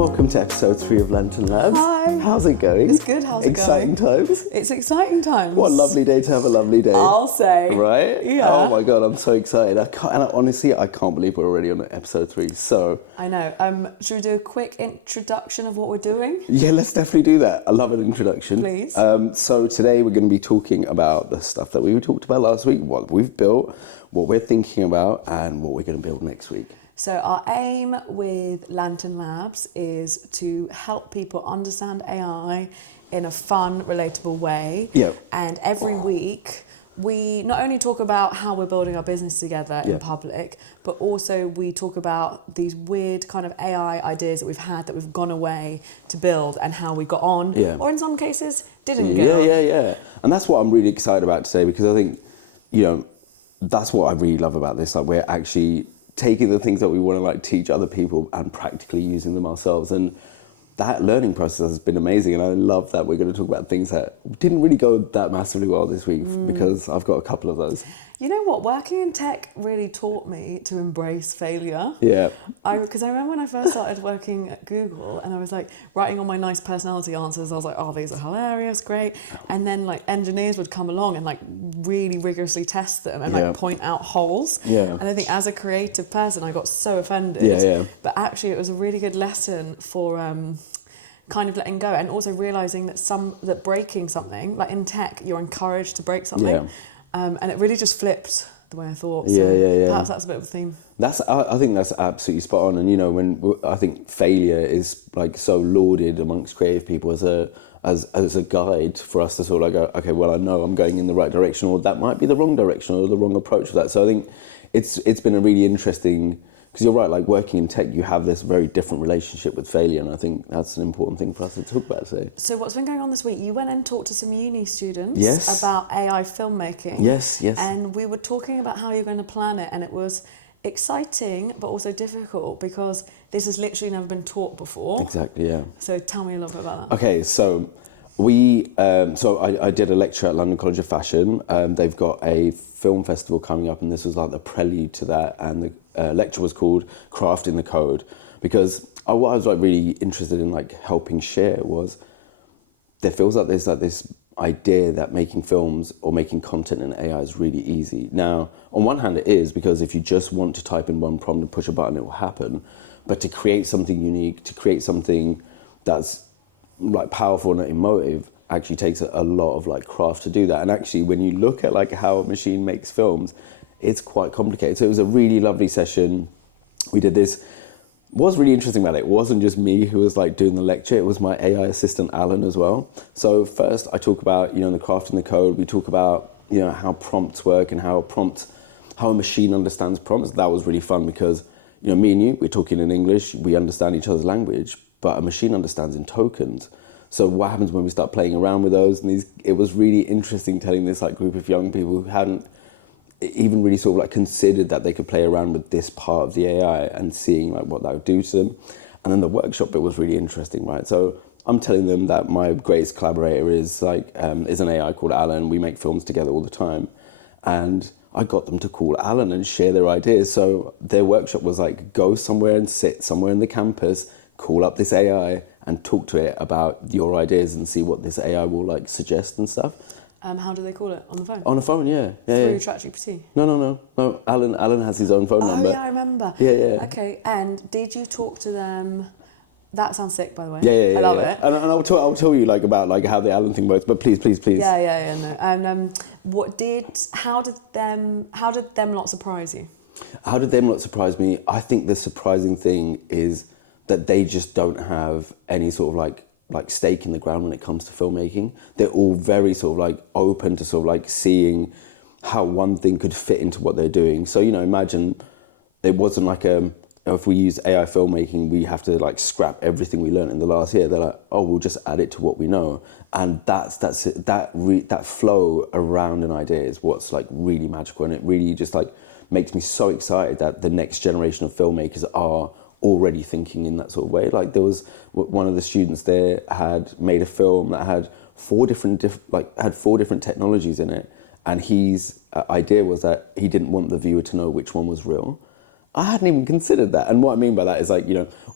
Welcome to episode 3 of Lantyn Labs. Hi. How's it going? It's good, how's it Exciting going? times? It's exciting times. What a lovely day to have a lovely day. I'll say. Right? Yeah. Oh my God, I'm so excited. Honestly, I can't believe we're already on episode 3. So. I know. Should we do a quick introduction of what we're doing? Yeah, let's definitely do that. I love an introduction. Please. So today we're going to be talking about the stuff that we talked about last week, what we've built, what we're thinking about, and what we're going to build next week. So our aim with Lantyn Labs is to help people understand AI in a fun, relatable way. Yeah. And every week we not only talk about how we're building our business together in public, but also we talk about these weird kind of AI ideas that we've had that we've gone away to build and how we got on, or in some cases didn't get on. Yeah. And that's what I'm really excited about today, because I think, that's what I really love about this. Like, we're actually taking the things that we want to teach other people and practically using them ourselves. And that learning process has been amazing. And I love that we're going to talk about things that didn't really go that massively well this week, because I've got a couple of those. You know what? Working in tech really taught me to embrace failure. Yeah. Because I remember when I first started working at Google and I was writing all my nice personality answers. I was like, oh, these are hilarious, great. And then engineers would come along and really rigorously test them and point out holes. Yeah. And I think as a creative person, I got so offended. Yeah. But actually, it was a really good lesson for kind of letting go, and also realizing that breaking something, like in tech, you're encouraged to break something. Yeah. And it really just flipped the way I thought. So perhaps that's a bit of a theme. I think that's absolutely spot on. And when I think failure is so lauded amongst creative people as a guide for us to sort of go, okay, well, I know I'm going in the right direction, or that might be the wrong direction or the wrong approach to that. So I think it's been a really interesting. Because you're right, working in tech, you have this very different relationship with failure, and I think that's an important thing for us to talk about today. So what's been going on this week? You went and talked to some uni students about AI filmmaking. Yes. And we were talking about how you're going to plan it, and it was exciting but also difficult because this has literally never been taught before. Exactly, yeah. So tell me a little bit about that. Okay, so I did a lecture at London College of Fashion. They've got a film festival coming up, and this was the prelude to that, and the lecture was called Crafting the Code, because what I was really interested in helping share was there feels like there's this idea that making films or making content in AI is really easy. Now, on one hand it is, because if you just want to type in one prompt and push a button, it will happen. But to create something unique, to create something that's powerful and emotive, actually takes a lot of craft to do that. And actually, when you look at how a machine makes films, it's quite complicated. So it was a really lovely session. We did this. What's really interesting about it wasn't just me who was doing the lecture, it was my AI assistant Alan as well. So first I talk about the crafting the code. We talk about how prompts work and how a machine understands prompts. That was really fun because me and you, we're talking in English, we understand each other's language, but a machine understands in tokens. So what happens when we start playing around with those? And it was really interesting telling this group of young people who hadn't even really sort of considered that they could play around with this part of the AI and seeing what that would do to them. And then the workshop bit was really interesting, right? So I'm telling them that my greatest collaborator is an AI called Alan. We make films together all the time. And I got them to call Alan and share their ideas. So their workshop was go somewhere and sit somewhere in the campus, call up this AI and talk to it about your ideas and see what this AI will suggest and stuff. How do they call it? On the phone? On the phone, yeah. Through ChatGPT? No. Alan has his own phone number. Oh, yeah, I remember. Yeah. Okay, and did you talk to them? That sounds sick, by the way. Yeah. I love it. And I'll tell you about how the Alan thing works. But please. Yeah. No. And how did them lot surprise you? How did them lot surprise me? I think the surprising thing is that they just don't have any sort of stake in the ground when it comes to filmmaking. They're all very sort of open to sort of seeing how one thing could fit into what they're doing. So imagine it wasn't if we use AI filmmaking, we have to scrap everything we learned in the last year. They're we'll just add it to what we know, and that flow around an idea is what's really magical, and it really just makes me so excited that the next generation of filmmakers are already thinking in that sort of way. There was one of the students there had made a film that had four different technologies in it, and his idea was that he didn't want the viewer to know which one was real. I hadn't even considered that. And what I mean by that is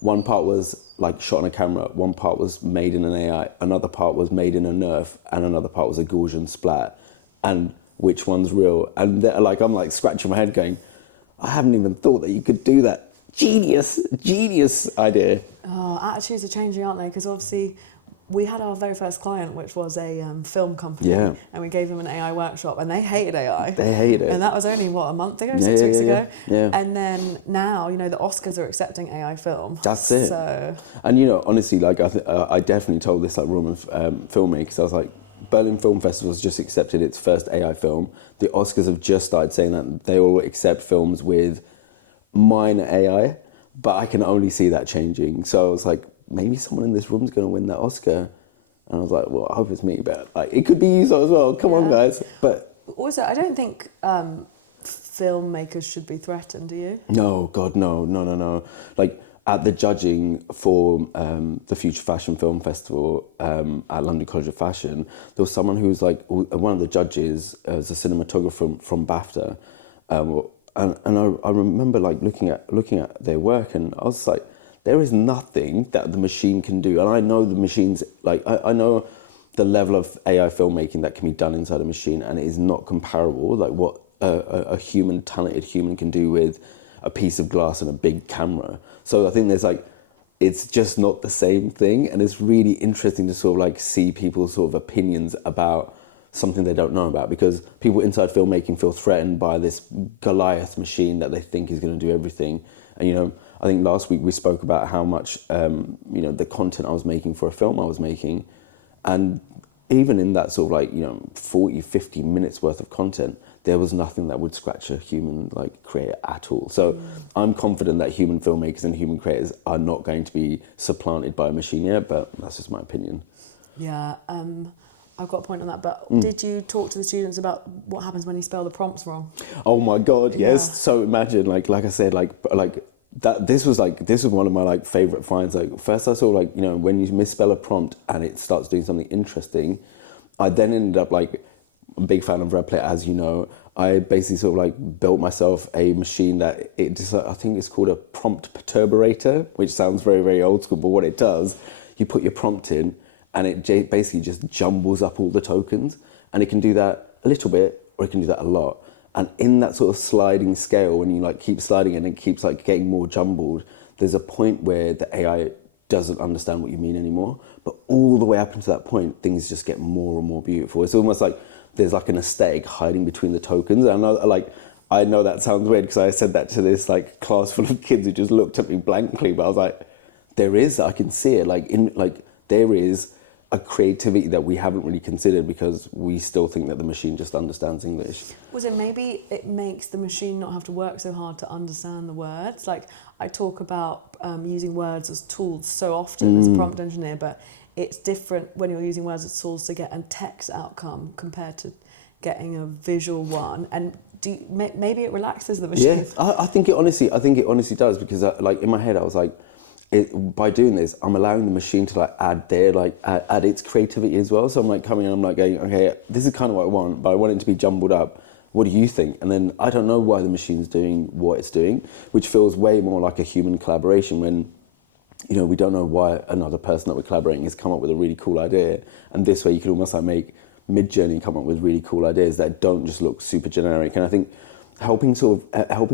one part was like shot on a camera. One part was made in an AI, another part was made in a Nerf, and another part was a Gaussian splat. And which one's real? And like I'm like scratching my head going, I haven't even thought that you could do that. Genius idea. Oh, attitudes are changing, aren't they? Because obviously we had our very first client, which was a film company, Yeah. and we gave them an AI workshop, and they hated AI. They hate it. And that was only, what, a month ago, 6 weeks ago? Yeah. And then now, you know, the Oscars are accepting AI film. That's it. So, And, you know, honestly, like, I definitely told this, like, room of filmmakers, I was like, Berlin Film Festival has just accepted its first AI film. The Oscars have just started saying that they will accept films with minor AI, but I can only see that changing. So I was like, maybe someone in this room is going to win that Oscar. And I was like, well, I hope it's me, but like, it could be you as well. Come on, guys. But also, I don't think filmmakers should be threatened, do you? no, God, no. Like, at the judging for the Future Fashion Film Festival at London College of Fashion, there was someone who was like, one of the judges was a cinematographer from BAFTA. And I remember like looking at their work, and I was like, there is nothing that the machine can do. And I know the machines, like I know the level of AI filmmaking that can be done inside a machine, and it is not comparable, like what a talented human can do with a piece of glass and a big camera. So I think there's like, it's just not the same thing. And it's really interesting to sort of like see people's sort of opinions about something they don't know about, because people inside filmmaking feel threatened by this Goliath machine that they think is going to do everything. And, you know, I think last week we spoke about how much, you know, the content I was making for a film I was making. And even in that sort of like, you know, 40, 50 minutes worth of content, there was nothing that would scratch a human like creator at all. So I'm confident that human filmmakers and human creators are not going to be supplanted by a machine yet, but that's just my opinion. Yeah, I've got a point on that, but did you talk to the students about what happens when you spell the prompts wrong? Oh my God, yes. Yeah. So imagine like I said, like that, this was one of my like favorite finds. Like first I saw like, you know, when you misspell a prompt and it starts doing something interesting, I then ended up like, I'm a big fan of Replit, as you know. I basically sort of like built myself a machine that it just, I think it's called a prompt perturbator, which sounds very, very old school, but what it does, you put your prompt in and it basically just jumbles up all the tokens, and it can do that a little bit or it can do that a lot. And in that sort of sliding scale, when you like keep sliding and it keeps like getting more jumbled, there's a point where the AI doesn't understand what you mean anymore. But all the way up until that point, things just get more and more beautiful. It's almost like there's like an aesthetic hiding between the tokens. And I know that sounds weird because I said that to this like class full of kids who just looked at me blankly, but I was like, I can see it. There is a creativity that we haven't really considered because we still think that the machine just understands English. Was it maybe it makes the machine not have to work so hard to understand the words? Like I talk about using words as tools so often as a prompt engineer, but it's different when you're using words as tools to get a text outcome compared to getting a visual one. And maybe it relaxes the machine. Yeah, I think it honestly does, because like in my head I was like, by doing this, I'm allowing the machine to like add its creativity as well. So I'm like coming in, I'm like going, okay, this is kind of what I want, but I want it to be jumbled up. What do you think? And then I don't know why the machine's doing what it's doing, which feels way more like a human collaboration when, you know, we don't know why another person that we're collaborating has come up with a really cool idea. And this way you can almost like make Mid-Journey come up with really cool ideas that don't just look super generic. And I think helping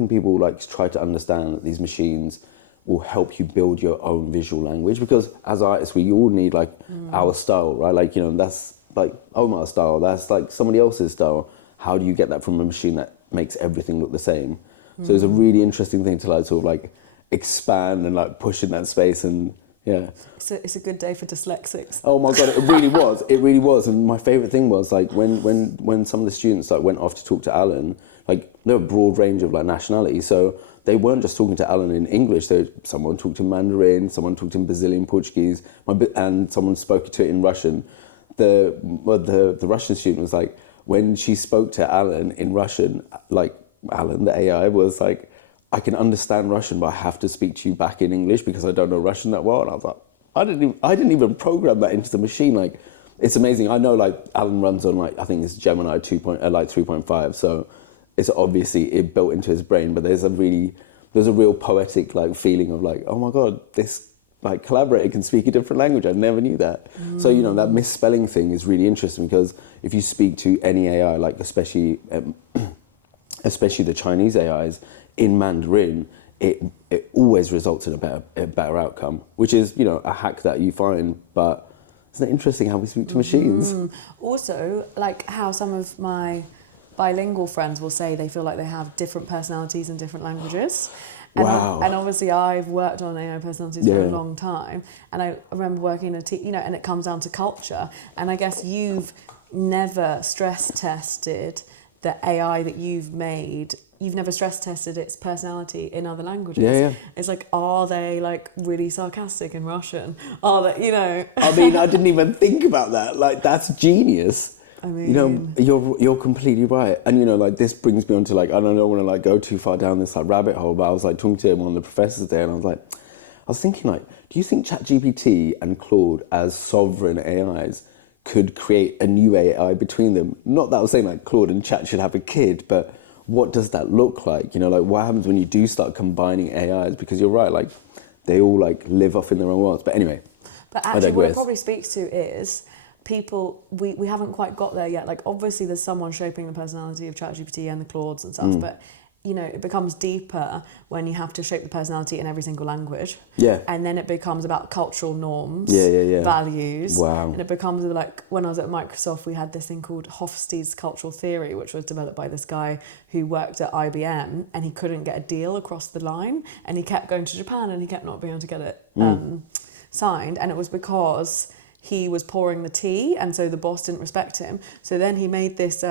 people like try to understand that these machines will help you build your own visual language, because as artists we all need like our style, right? Like, you know, that's like Omar's style, that's like somebody else's style. How do you get that from a machine that makes everything look the same? So it's a really interesting thing to like sort of like expand and like push in that space. And yeah, it's a good day for dyslexics. Oh my God, it really was. And my favorite thing was like when some of the students like went off to talk to Alan, like there were a broad range of like nationalities, so they weren't just talking to Alan in English. Someone talked in Mandarin, someone talked in Brazilian Portuguese, and someone spoke to it in Russian. The Russian student was like, when she spoke to Alan in Russian, like Alan, the AI, was like, I can understand Russian, but I have to speak to you back in English because I don't know Russian that well. And I was like, I didn't even program that into the machine. Like, it's amazing. I know like Alan runs on like, I think it's Gemini 3.5. So it's obviously it built into his brain, but there's a real poetic like feeling of like, oh my God, this like collaborator can speak a different language. I never knew that. So, you know, that misspelling thing is really interesting because if you speak to any AI, like especially the Chinese AIs in Mandarin, it always results in a better outcome, which is, you know, a hack that you find. But isn't it interesting how we speak to machines? Also, like how some of my bilingual friends will say they feel like they have different personalities in different languages. And, Wow. and obviously I've worked on AI personalities for a long time, and I remember working in a team, you know, and it comes down to culture. And I guess you've never stress tested the AI that you've made. You've never stress tested its personality in other languages. Yeah. It's like, are they like really sarcastic in Russian? Are they, you know? I mean, I didn't even think about that. Like, that's genius. I mean, you know, you're completely right. And, you know, like, this brings me on to, like, I don't want to, like, go too far down this, like, rabbit hole, but I was, like, talking to one of the professors there, and I was thinking, like, do you think ChatGPT and Claude as sovereign AIs could create a new AI between them? Not that I was saying, like, Claude and Chat should have a kid, but what does that look like? You know, like, what happens when you do start combining AIs? Because you're right, like, they all, like, live off in their own worlds. But anyway, but actually what it probably speaks to is people, we haven't quite got there yet. Like, obviously there's someone shaping the personality of ChatGPT and the Claudes and stuff, but, you know, it becomes deeper when you have to shape the personality in every single language. Yeah. And then it becomes about cultural norms, values. Wow. And it becomes like, when I was at Microsoft, we had this thing called Hofstede's cultural theory, which was developed by this guy who worked at IBM, and he couldn't get a deal across the line, and he kept going to Japan and he kept not being able to get it signed. And it was because he was pouring the tea, and so the boss didn't respect him. So then he made this,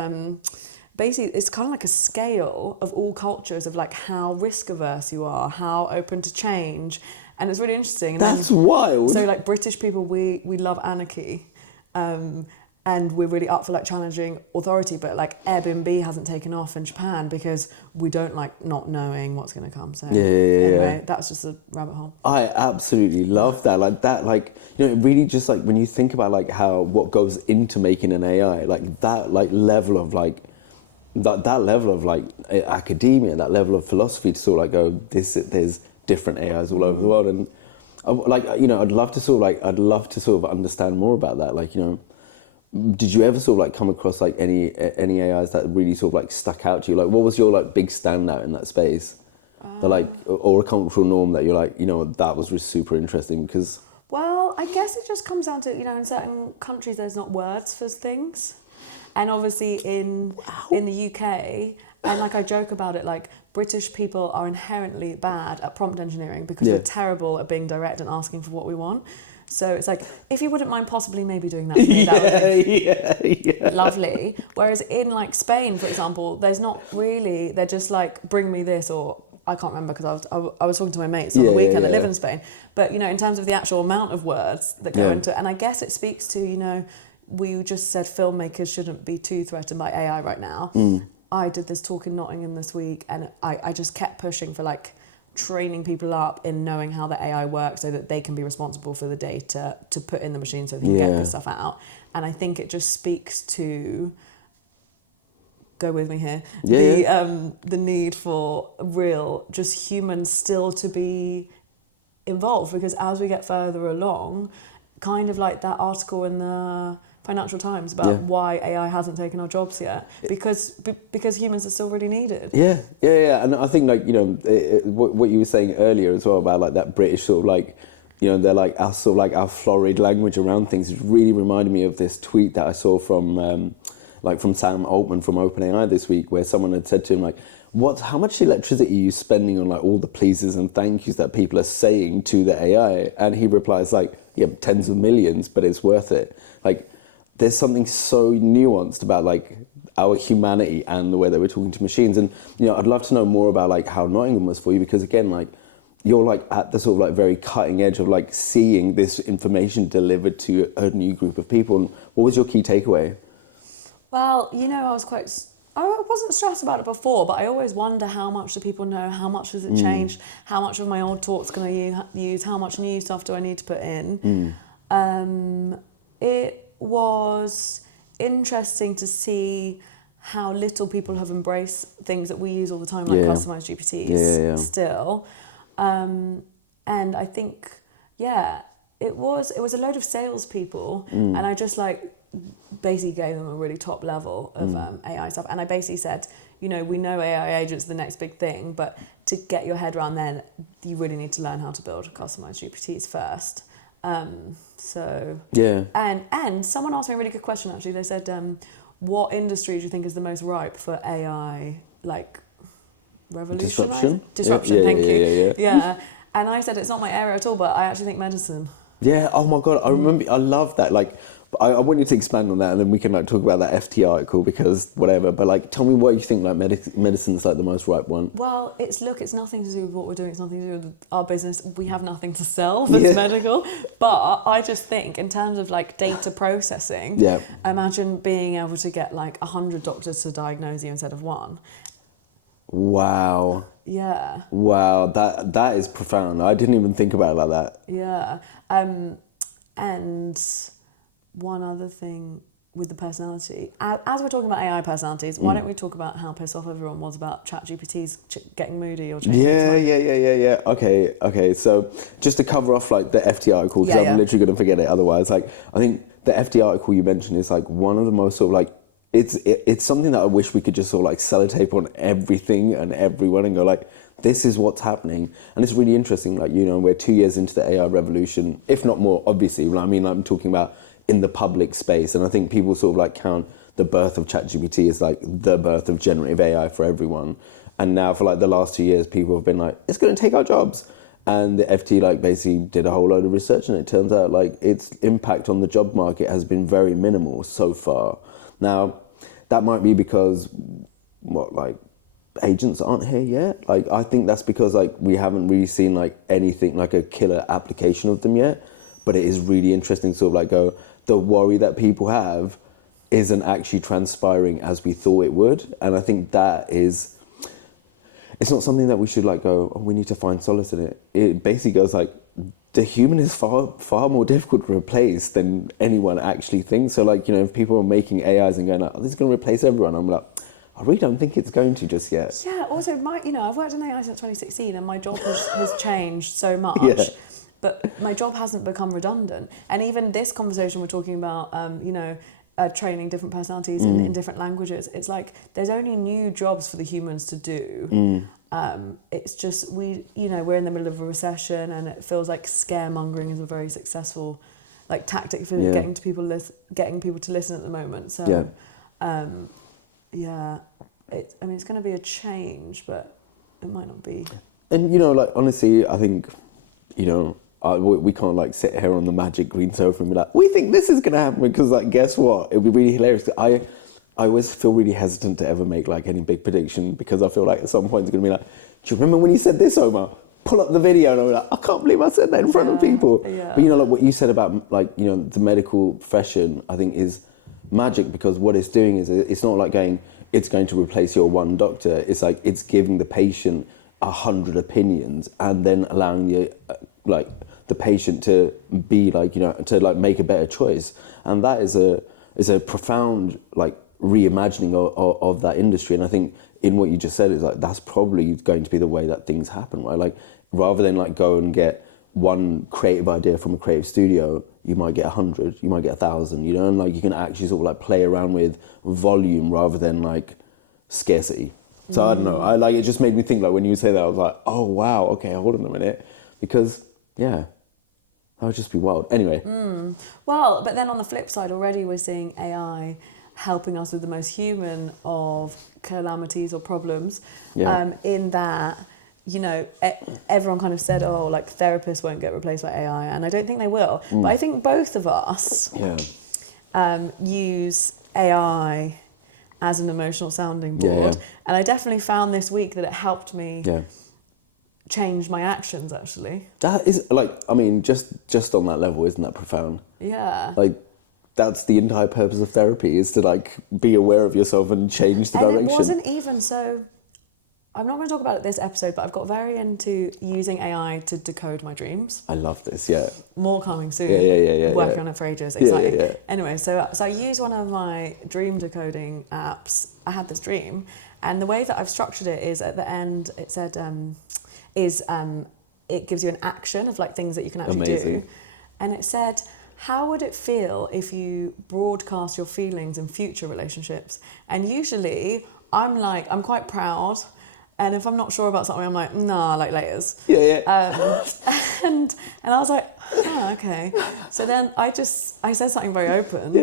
basically it's kind of like a scale of all cultures of like how risk averse you are, how open to change, and it's really interesting. And that's wild. So like British people, we love anarchy, and we're really up for like challenging authority, but like Airbnb hasn't taken off in Japan because we don't like not knowing what's going to come. So anyway, that's just a rabbit hole. I absolutely love that. Like that, like, you know, it really just like when you think about like how what goes into making an AI, like that, like level of like that level of like academia, that level of philosophy to sort of like go, there's different AIs all over the world, and like, you know, I'd love to sort of understand more about that. Like, you know, did you ever sort of like come across like any AIs that really sort of like stuck out to you? Like, what was your like big standout in that space? That like, or a cultural norm that you're like, you know, that was really super interesting because. Well, I guess it just comes down to, you know, in certain countries there's not words for things, and obviously in the UK, and like I joke about it, like British people are inherently bad at prompt engineering because we're terrible at being direct and asking for what we want. So it's like, if you wouldn't mind possibly maybe doing that for me, that would be lovely. Whereas in like Spain, for example, there's not really, they're just like, bring me this, or I can't remember because I was talking to my mates on the weekend that live in Spain. But, you know, in terms of the actual amount of words that go into it, and I guess it speaks to, you know, we just said filmmakers shouldn't be too threatened by AI right now. I did this talk in Nottingham this week, and I just kept pushing for like training people up in knowing how the AI works so that they can be responsible for the data to put in the machine so they can get this stuff out. And I think it just speaks to, go with me here, the need for real, just humans still to be involved, because as we get further along, kind of like that article in the Financial Times about why AI hasn't taken our jobs yet, because humans are still really needed. And I think, like, you know, what you were saying earlier as well about like that British sort of like, you know, they're like our sort of like our florid language around things. It really reminded me of this tweet that I saw from Sam Altman from OpenAI this week, where someone had said to him like, how much electricity are you spending on like all the pleases and thank yous that people are saying to the AI? And he replies like, yeah, tens of millions, but it's worth it. Like, there's something so nuanced about like our humanity and the way that we're talking to machines. And, you know, I'd love to know more about like how Nottingham was for you, because again, like, you're like at the sort of like very cutting edge of like seeing this information delivered to a new group of people. And what was your key takeaway? Well, you know, I wasn't stressed about it before, but I always wonder how much do people know, how much has it changed, how much of my old talks can I use, how much new stuff do I need to put in. It was interesting to see how little people have embraced things that we use all the time, like customized GPTs still. And I think yeah, it was a load of salespeople, and I just like basically gave them a really top level of AI stuff, and I basically said, you know, we know AI agents are the next big thing, but to get your head around then, you really need to learn how to build customized GPTs first. So Yeah. and someone asked me a really good question actually. They said, what industry do you think is the most ripe for AI like revolution? Disruption. Yeah, Thank you. yeah. Yeah. And I said it's not my area at all, but I actually think medicine. Yeah. Oh my God. I remember. I love that. Like, I want you to expand on that, and then we can like talk about that FT article because whatever. But like, tell me what you think. Like, medicine's like the most ripe one. Well, it's nothing to do with what we're doing. It's nothing to do with our business. We have nothing to sell that's medical. But I just think in terms of like data processing, imagine being able to get like 100 doctors to diagnose you instead of one. Wow. Yeah. Wow. That is profound. I didn't even think about it like that. Yeah. And one other thing with the personality, as we're talking about AI personalities, why don't we talk about how pissed off everyone was about ChatGPT's getting moody or changing its mind? Yeah. Okay. So just to cover off like the FT article, because I'm literally going to forget it otherwise. Like, I think the FT article you mentioned is like one of the most sort of like, it's something that I wish we could just sort of like sellotape on everything and everyone and go like, this is what's happening. And it's really interesting. Like, you know, we're 2 years into the AI revolution, if not more, obviously. I mean, I'm talking about in the public space. And I think people sort of like count the birth of ChatGPT as like the birth of generative AI for everyone. And now for like the last 2 years, people have been like, it's going to take our jobs. And the FT like basically did a whole load of research, and it turns out like its impact on the job market has been very minimal so far. Now, that might be because agents aren't here yet. Like, I think that's because like we haven't really seen like anything like a killer application of them yet. But it is really interesting to sort of like go, the worry that people have isn't actually transpiring as we thought it would. And I think that is, it's not something that we should like go, oh, we need to find solace in it. It basically goes like, the human is far more difficult to replace than anyone actually thinks. So like, you know, if people are making AIs and going like, oh, this is going to replace everyone, I'm like, I really don't think it's going to just yet. Yeah, also, I've worked in AI since 2016 and my job has changed so much. Yeah. But my job hasn't become redundant. And even this conversation we're talking about, training different personalities in different languages, it's like there's only new jobs for the humans to do. It's just we're in the middle of a recession, and it feels like scaremongering is a very successful like tactic for getting people to listen at the moment. So it's going to be a change, but it might not be. And like honestly, I think we can't like sit here on the magic green sofa and be like, we think this is going to happen, because like guess what, it would be really hilarious. I always feel really hesitant to ever make like any big prediction, because I feel like at some point it's going to be like, do you remember when you said this, Omar? Pull up the video, and I'm like, I can't believe I said that in front of people. Yeah. But like what you said about like the medical profession, I think is magic, because what it's doing is it's not like it's going to replace your one doctor. It's like it's giving the patient 100 opinions and then allowing the patient to be to make a better choice. And that is a profound like reimagining of that industry. And I think in what you just said is like that's probably going to be the way that things happen, right? Like rather than like go and get one creative idea from a creative studio, you might get 100, you might get 1,000, and like you can actually sort of like play around with volume rather than like scarcity. So I don't know, it just made me think, like when you say that, I was like, oh wow, okay, hold on a minute, because that would just be wild. Anyway. Well, but then on the flip side, already we're seeing AI helping us with the most human of calamities or problems. In that, everyone kind of said, oh, like therapists won't get replaced by AI, and I don't think they will. But I think both of us use AI as an emotional sounding board. And I definitely found this week that it helped me change my actions, actually. That is just on that level, isn't that profound? Yeah. Like that's the entire purpose of therapy, is to like be aware of yourself and change the direction. And it wasn't even so. I'm not going to talk about it this episode, but I've got very into using AI to decode my dreams. I love this, yeah. More coming soon. Yeah. Working on it for ages. Exciting. Yeah. Anyway, so I used one of my dream decoding apps. I had this dream, and the way that I've structured it is at the end it said, it gives you an action of like things that you can actually Amazing. do. And it said, how would it feel if you broadcast your feelings in future relationships? And usually I'm quite proud. And if I'm not sure about something, I'm like, nah, like laters. Yeah. And I was like, oh, okay. So then I said something very open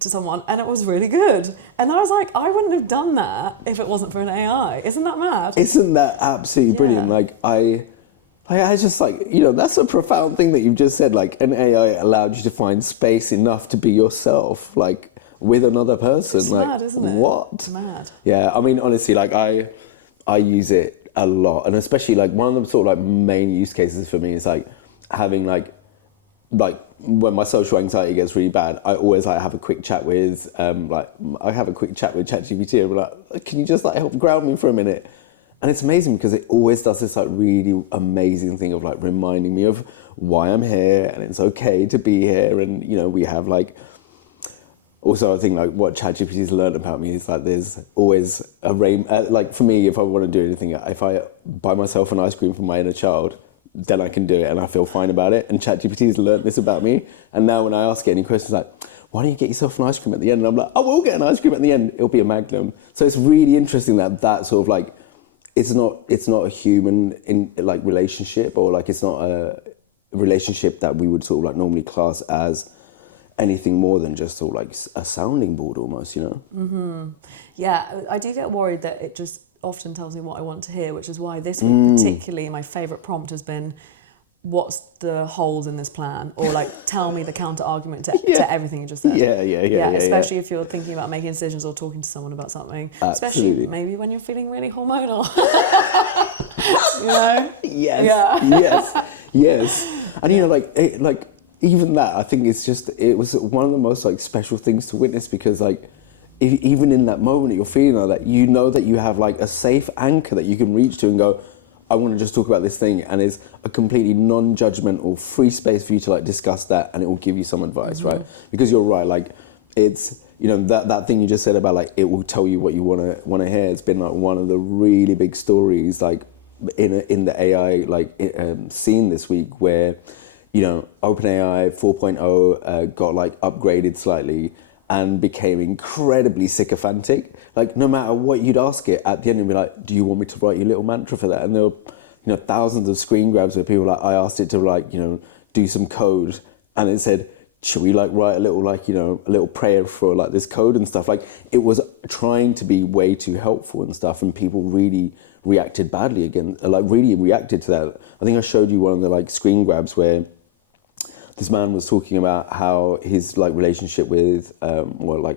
to someone, and it was really good. And I was like, I wouldn't have done that if it wasn't for an AI. Isn't that mad? Isn't that absolutely brilliant? Yeah. Like I just like, that's a profound thing that you've just said. Like an AI allowed you to find space enough to be yourself, like with another person. It's like, mad, isn't it? What? It's mad. Yeah, I mean, honestly, like I use it a lot, and especially like one of the sort of like main use cases for me is like having like when my social anxiety gets really bad, I always like have a quick chat with I have a quick chat with ChatGPT and we're like, can you just like help ground me for a minute? And it's amazing because it always does this like really amazing thing of like reminding me of why I'm here and it's okay to be here. And we have like, also I think like what ChatGPT's learned about me is like there's always a like for me, if I want to do anything, if I buy myself an ice cream for my inner child, then I can do it and I feel fine about it. And ChatGPT's learned this about me. And now when I ask it any questions like, why don't you get yourself an ice cream at the end? And I'm like, I will get an ice cream at the end. It'll be a Magnum. So it's really interesting that sort of like, it's not a human in like relationship, or like it's not a relationship that we would sort of like normally class as anything more than just sort of like a sounding board almost, Mm-hmm. Yeah, I do get worried that it just often tells me what I want to hear, which is why this week particularly my favourite prompt has been, what's the holes in this plan? Or like, tell me the counter argument to everything you just said. Yeah. Especially if you're thinking about making decisions or talking to someone about something. Absolutely. Especially maybe when you're feeling really hormonal. Yes. And like even that, I think it was one of the most like special things to witness, because like even in that moment that you're feeling like that, that you have like a safe anchor that you can reach to and go, I want to just talk about this thing, and it's a completely non-judgmental, free space for you to like discuss that, and it will give you some advice, right? Because you're right, like it's that thing you just said about like it will tell you what you want to hear. It's been like one of the really big stories like in the AI like scene this week, where OpenAI 4.0 got like upgraded slightly and became incredibly sycophantic. Like no matter what you'd ask it, at the end it'd be like, do you want me to write you a little mantra for that? And there were thousands of screen grabs where people like, I asked it to like do some code, and it said, should we like write a little like a little prayer for like this code and stuff. Like it was trying to be way too helpful and stuff, and people really reacted badly really reacted to that. I think I showed you one of the like screen grabs where this man was talking about how his like relationship with,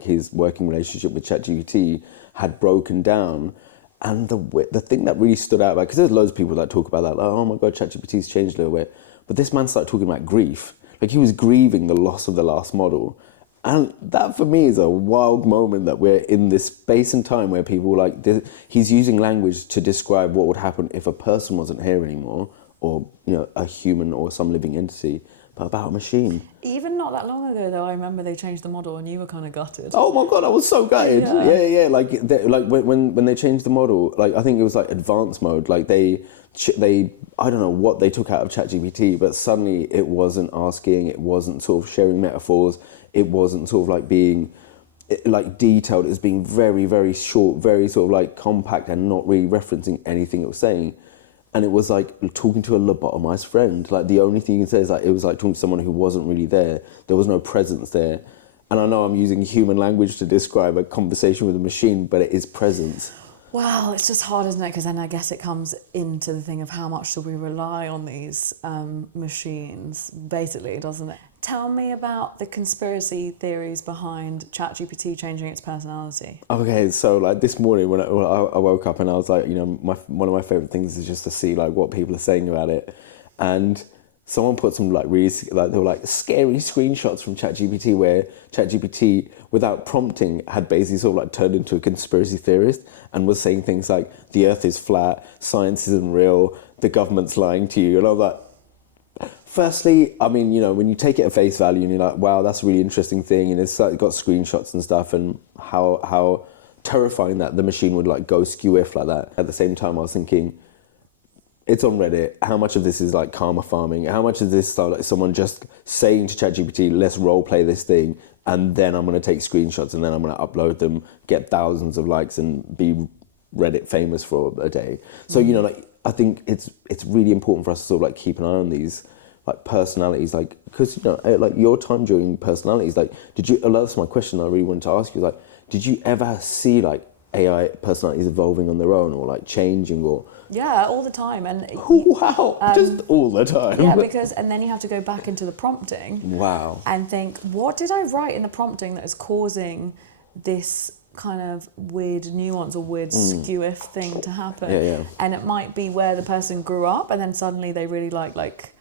his working relationship with ChatGPT had broken down, and the thing that really stood out about, because there's loads of people that talk about that, like, oh my god, ChatGPT's changed a little bit, but this man started talking about grief, like he was grieving the loss of the last model, and that for me is a wild moment that we're in this space and time where people he's using language to describe what would happen if a person wasn't here anymore, or a human or some living entity. But about a machine. Even not that long ago, though, I remember they changed the model and you were kind of gutted. Oh my god, I was so gutted. Yeah. Like when they changed the model, like I think it was like advanced mode. Like they I don't know what they took out of ChatGPT, but suddenly it wasn't asking, it wasn't sort of sharing metaphors, it wasn't sort of like being like detailed. It was being very, very short, very sort of like compact, and not really referencing anything it was saying. And it was like talking to a lobotomized friend. Like the only thing you can say is like it was like talking to someone who wasn't really there. There was no presence there. And I know I'm using human language to describe a conversation with a machine, but it is presence. Well, it's just hard, isn't it? Because then I guess it comes into the thing of how much should we rely on these machines, basically, doesn't it? Tell me about the conspiracy theories behind ChatGPT changing its personality. Okay, so like this morning when I woke up and I was like, one of my favorite things is just to see like what people are saying about it, and someone put some like really like they were like scary screenshots from ChatGPT where ChatGPT, without prompting, had basically sort of like turned into a conspiracy theorist and was saying things like the Earth is flat, science isn't real, the government's lying to you, and I was like. Firstly, I mean, when you take it at face value and you're like, wow, that's a really interesting thing, and it's like got screenshots and stuff, and how terrifying that the machine would like go skew if like that. At the same time, I was thinking, it's on Reddit. How much of this is like karma farming? How much of this is like someone just saying to ChatGPT, let's role play this thing, and then I'm going to take screenshots and then I'm going to upload them, get thousands of likes, and be Reddit famous for a day. So you know, like I think it's really important for us to sort of like keep an eye on these like personalities, like because you know, like your time during personalities, like did you? That's my question I really wanted to ask you. Like, did you ever see like AI personalities evolving on their own or like changing or? Yeah, all the time. And wow, just all the time. Yeah, because and then you have to go back into the prompting. Wow. And think, what did I write in the prompting that is causing this kind of weird nuance or weird skew-if thing to happen? Yeah. And it might be where the person grew up and then suddenly they really like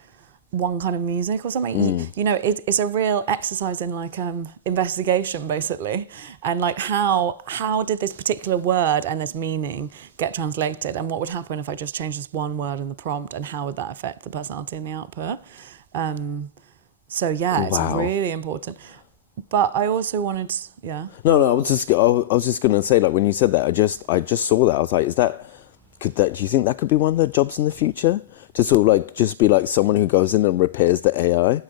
one kind of music or something. You know, it's a real exercise in like investigation basically, and like how did this particular word and this meaning get translated, and what would happen if I just changed this one word in the prompt, and how would that affect the personality in the output? So yeah, it's really important. But I also wanted, yeah. No, I was just gonna say, like when you said that, I just saw that. I was like, do you think that could be one of the jobs in the future? To sort of like just be like someone who goes in and repairs the AI,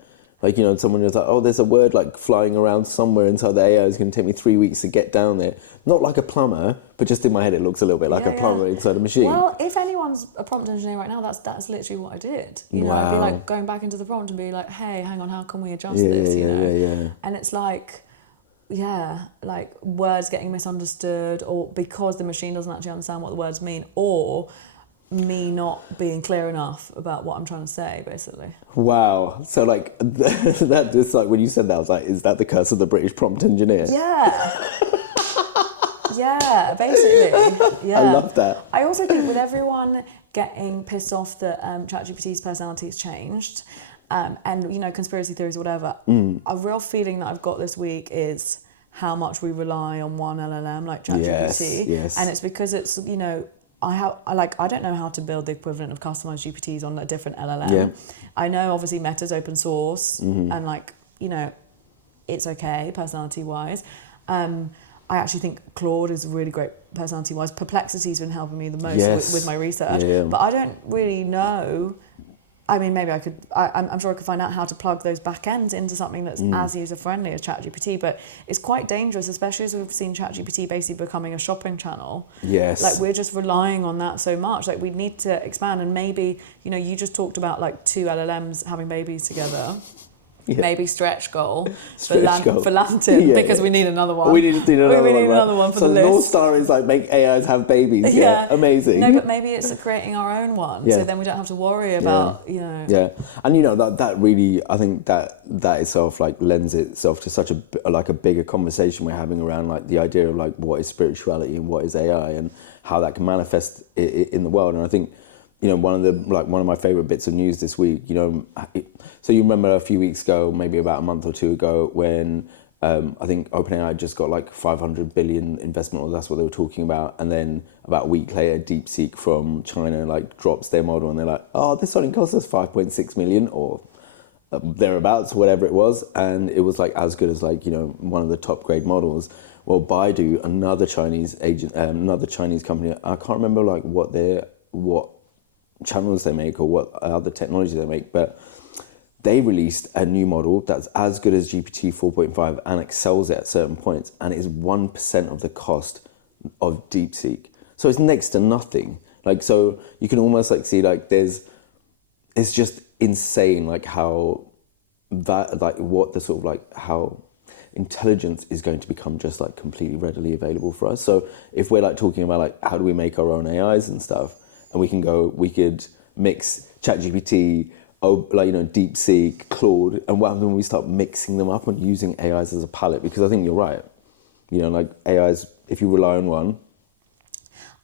like you know, someone who's like, oh, there's a word like flying around somewhere inside the AI. It's going to take me 3 weeks to get down there. Not like a plumber, but just in my head, it looks a little bit like a plumber inside a machine. Well, if anyone's a prompt engineer right now, that's literally what I did. You know, I'd be like going back into the prompt and be like, hey, hang on, how can we adjust this? You know? Yeah. And it's like, like words getting misunderstood, or because the machine doesn't actually understand what the words mean, or me not being clear enough about what I'm trying to say, basically. Wow. So like that just like when you said that, I was like, is that the curse of the British prompt engineer? Yeah. Yeah, basically. Yeah. I love that. I also think with everyone getting pissed off that ChatGPT's personality has changed, and you know, conspiracy theories or whatever, a real feeling that I've got this week is how much we rely on one LLM like ChatGPT. Yes. And it's because it's, you know, I don't know how to build the equivalent of customized GPTs on a different LLM. Yeah. I know obviously Meta's open source and like, you know, it's okay personality wise. I actually think Claude is really great personality wise. Perplexity's been helping me the most with my research. Yeah. But I don't really know. I mean, maybe I could, I'm sure I could find out how to plug those back ends into something that's as user-friendly as ChatGPT, but it's quite dangerous, especially as we've seen ChatGPT basically becoming a shopping channel. Yes. Like, we're just relying on that so much. Like, we need to expand, and maybe, you know, you just talked about, like, 2 LLMs having babies together. Yeah. Maybe stretch goal for Lantyn, because we need another one. We need another one for the list. So North Star is like make AIs have babies. Yeah, amazing. No, but maybe it's creating our own one, so then we don't have to worry about, you know. Yeah, and you know that really, I think that itself like lends itself to such a bigger conversation we're having around like the idea of like what is spirituality and what is AI and how that can manifest in the world. And I think, you know, one of my favorite bits of news this week, you know, so you remember a few weeks ago, maybe about a month or two ago, when I think OpenAI just got like 500 billion investment, or that's what they were talking about, and then about a week later, DeepSeek from China like drops their model, and they're like, oh, this only cost us 5.6 million or thereabouts, whatever it was, and it was like as good as like, you know, one of the top grade models. Well, Baidu, another Chinese company, I can't remember like what channels they make or what other technology they make, but they released a new model that's as good as GPT 4.5 and excels it at certain points, and is 1% of the cost of DeepSeek. So it's next to nothing. Like, so you can almost like see like it's just insane like how that, like what the sort of like how intelligence is going to become just like completely readily available for us. So if we're like talking about like how do we make our own AIs and stuff, and we could mix ChatGPT, like, you know, DeepSeek, Claude, and what happens when we start mixing them up and using AIs as a palette? Because I think you're right. You know, like AIs, if you rely on one.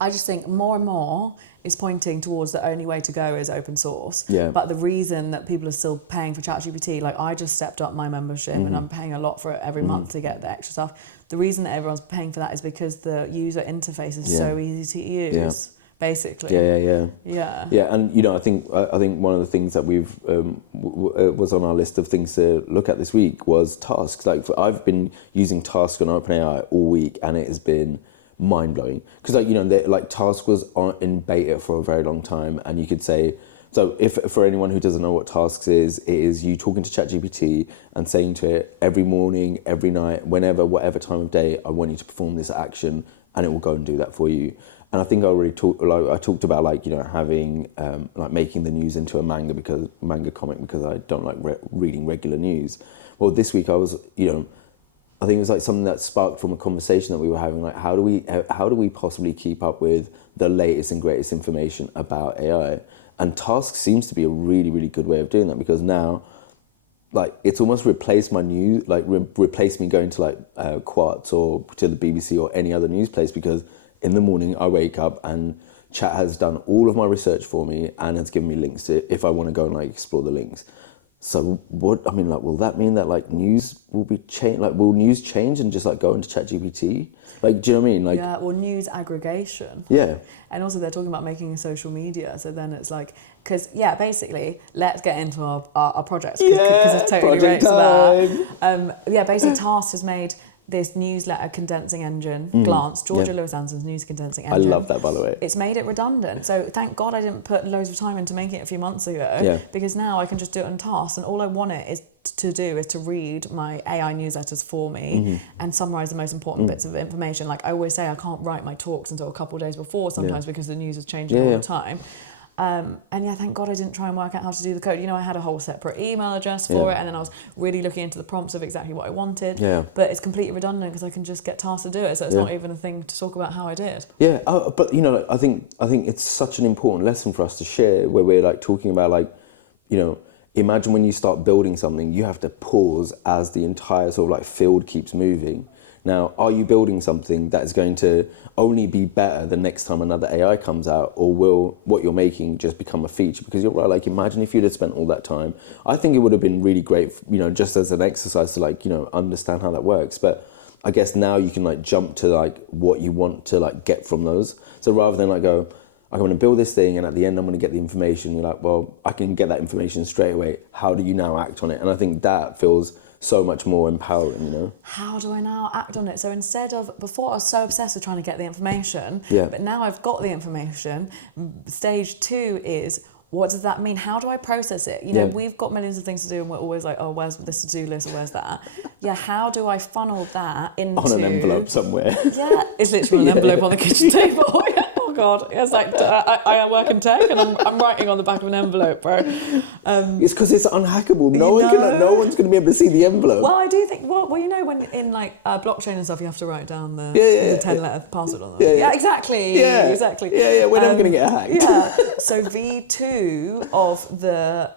I just think more and more is pointing towards the only way to go is open source. Yeah. But the reason that people are still paying for ChatGPT, like I just stepped up my membership and I'm paying a lot for it every month to get the extra stuff. The reason that everyone's paying for that is because the user interface is so easy to use. Yeah. Basically. Yeah, and you know, I think one of the things that we've was on our list of things to look at this week was tasks. Like I've been using tasks on OpenAI all week, and it has been mind blowing. Because like, you know, like Task was in beta for a very long time, and you could say, so if for anyone who doesn't know what Tasks is, it is you talking to ChatGPT and saying to it every morning, every night, whenever, whatever time of day, I want you to perform this action, and it will go and do that for you. And I think I already talked about like, you know, having like making the news into a manga comic because I don't like reading regular news. Well, this week I was, you know, I think it was like something that sparked from a conversation that we were having, like how do we possibly keep up with the latest and greatest information about AI? And Task seems to be a really, really good way of doing that, because now, like, it's almost replaced my news, like replaced me going to like Quartz or to the BBC or any other news place, because in the morning I wake up and Chat has done all of my research for me and has given me links to if I want to go and like explore the links. So what, I mean, like, will that mean that like news will be changed? Like, will news change and just like go into ChatGPT? Like, do you know what I mean? Like, yeah, well, news aggregation. Yeah. And also they're talking about making a social media. So then it's like, because, yeah, basically, let's get into our projects. Because it's totally relates to that. Yeah, basically Task has made this newsletter condensing engine, Glance, Georgia Lewis Anson's news condensing engine. I love that, by the way. It's made it redundant. So thank God I didn't put loads of time into making it a few months ago, because now I can just do it on Task, and all I want it is to read my AI newsletters for me and summarize the most important bits of information. Like I always say, I can't write my talks until a couple of days before sometimes because the news is changing all the time. And yeah, thank God I didn't try and work out how to do the code. You know, I had a whole separate email address for it, and then I was really looking into the prompts of exactly what I wanted. But it's completely redundant because I can just get Task to do it, so it's not even a thing to talk about how I did. Yeah, but you know, I think it's such an important lesson for us to share, where we're like talking about, like, you know, imagine when you start building something, you have to pause as the entire sort of like field keeps moving. Now, are you building something that is going to only be better the next time another AI comes out, or will what you're making just become a feature? Because you're right, like imagine if you'd have spent all that time. I think it would have been really great, you know, just as an exercise to like, you know, understand how that works. But I guess now you can like jump to like what you want to like get from those. So rather than like go, I'm going to build this thing and at the end I'm going to get the information, you're like, well, I can get that information straight away. How do you now act on it? And I think that feels so much more empowering, you know? How do I now act on it? So instead of, before I was so obsessed with trying to get the information, Yeah. but now I've got the information, stage 2 is, what does that mean? How do I process it? You know, we've got millions of things to do and we're always like, oh, where's this to-do list or where's that? Yeah, how do I funnel that into... On an envelope somewhere. Yeah, it's literally an envelope on the kitchen table. Oh God, it's like I work in tech and I'm writing on the back of an envelope, bro. It's because it's unhackable. No one's going to be able to see the envelope. Well, I do think. Well, you know, when in like blockchain and stuff, you have to write down the 10-letter password on them. Yeah, exactly. Yeah, exactly. Yeah. When I'm going to get hacked. Yeah. So V2 of the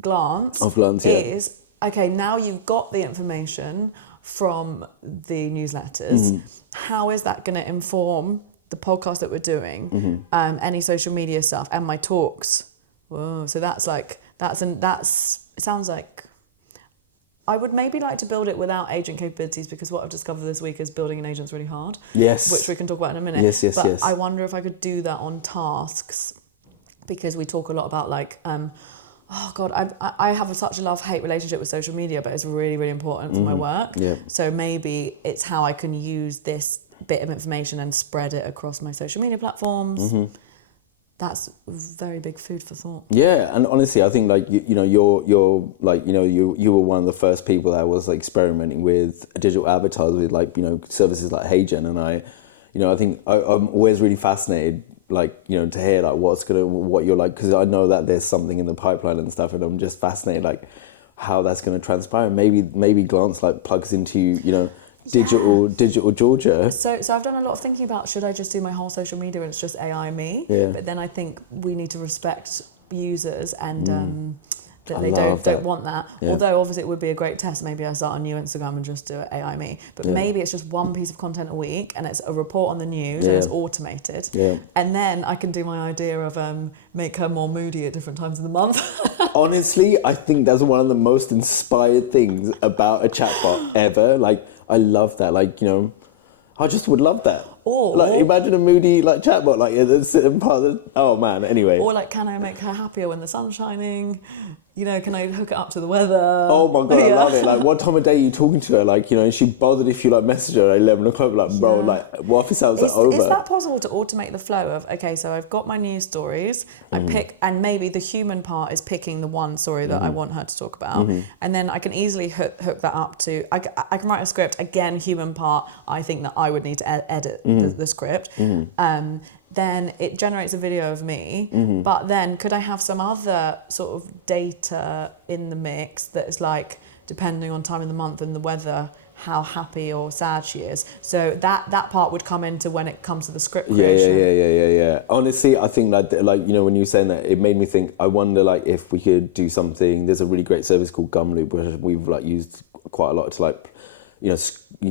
glance is okay. Now you've got the information from the newsletters. How is that going to inform the podcast that we're doing, any social media stuff, and my talks? Whoa! So that's it sounds like I would maybe like to build it without agent capabilities, because what I've discovered this week is building an agent's really hard. Yes. Which we can talk about in a minute. Yes. I wonder if I could do that on Tasks, because we talk a lot about like. Oh God, I have such a love-hate relationship with social media, but it's really, really important for my work. Yeah. So maybe it's how I can use this bit of information and spread it across my social media platforms. That's very big food for thought. Yeah, and honestly, I think like you know you're like, you know, you were one of the first people that was like experimenting with digital avatars with like, you know, services like HeyGen, and I think I'm always really fascinated, like, you know, to hear like what you're like, because I know that there's something in the pipeline and stuff, and I'm just fascinated like how that's going to transpire. Maybe Glance like plugs into, you know, digital Georgia. So I've done a lot of thinking about, should I just do my whole social media and it's just AI me? Yeah. But then I think we need to respect users and that they don't want that. Yeah. Although obviously it would be a great test. Maybe I start a new Instagram and just do it AI me. But maybe it's just one piece of content a week and it's a report on the news and it's automated. Yeah. And then I can do my idea of make her more moody at different times of the month. Honestly, I think that's one of the most inspired things about a chatbot ever. Like, I love that. Like, you know, I just would love that. Or like, imagine a moody like chatbot, like it's sitting part of the, oh man. Anyway. Or like, can I make her happier when the sun's shining? you know, can I hook it up to the weather? Oh my God, I love it. Like, what time of day are you talking to her? Like, you know, is she bothered if you like message her at 11 o'clock? Like, bro, like, what if it sounds like over? Is that possible to automate the flow of, okay, so I've got my news stories, I pick, and maybe the human part is picking the one story that I want her to talk about, and then I can easily hook that up to, I can write a script, again, human part, I think that I would need to edit the script. Then it generates a video of me, but then could I have some other sort of data in the mix that is like, depending on time of the month and the weather, how happy or sad she is. So that part would come into when it comes to the script creation. Yeah. Honestly, I think like, you know, when you were saying that, it made me think, I wonder like if we could do something, there's a really great service called Gumloop, which we've like used quite a lot to like, you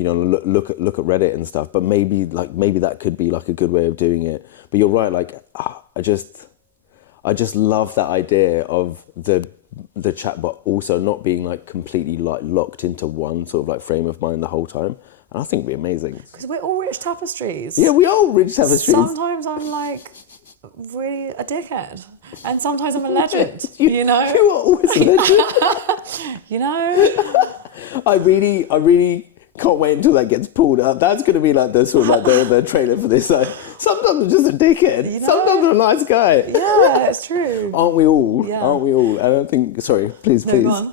know, look at Reddit and stuff, but maybe that could be like a good way of doing it. But you're right, like I just love that idea of the chatbot also not being like completely like locked into one sort of like frame of mind the whole time. And I think it'd be amazing. Because we're all rich tapestries. Yeah, we are rich tapestries. Sometimes I'm like really a dickhead. And sometimes I'm a legend, you know? You are always a legend. You know? I really can't wait until that gets pulled up. That's going to be like the sort of like the trailer for this. Like, sometimes I'm just a dickhead. You know? Sometimes I'm a nice guy. Yeah, it's true. Aren't we all? Yeah. Aren't we all? I don't think. Sorry, please. No.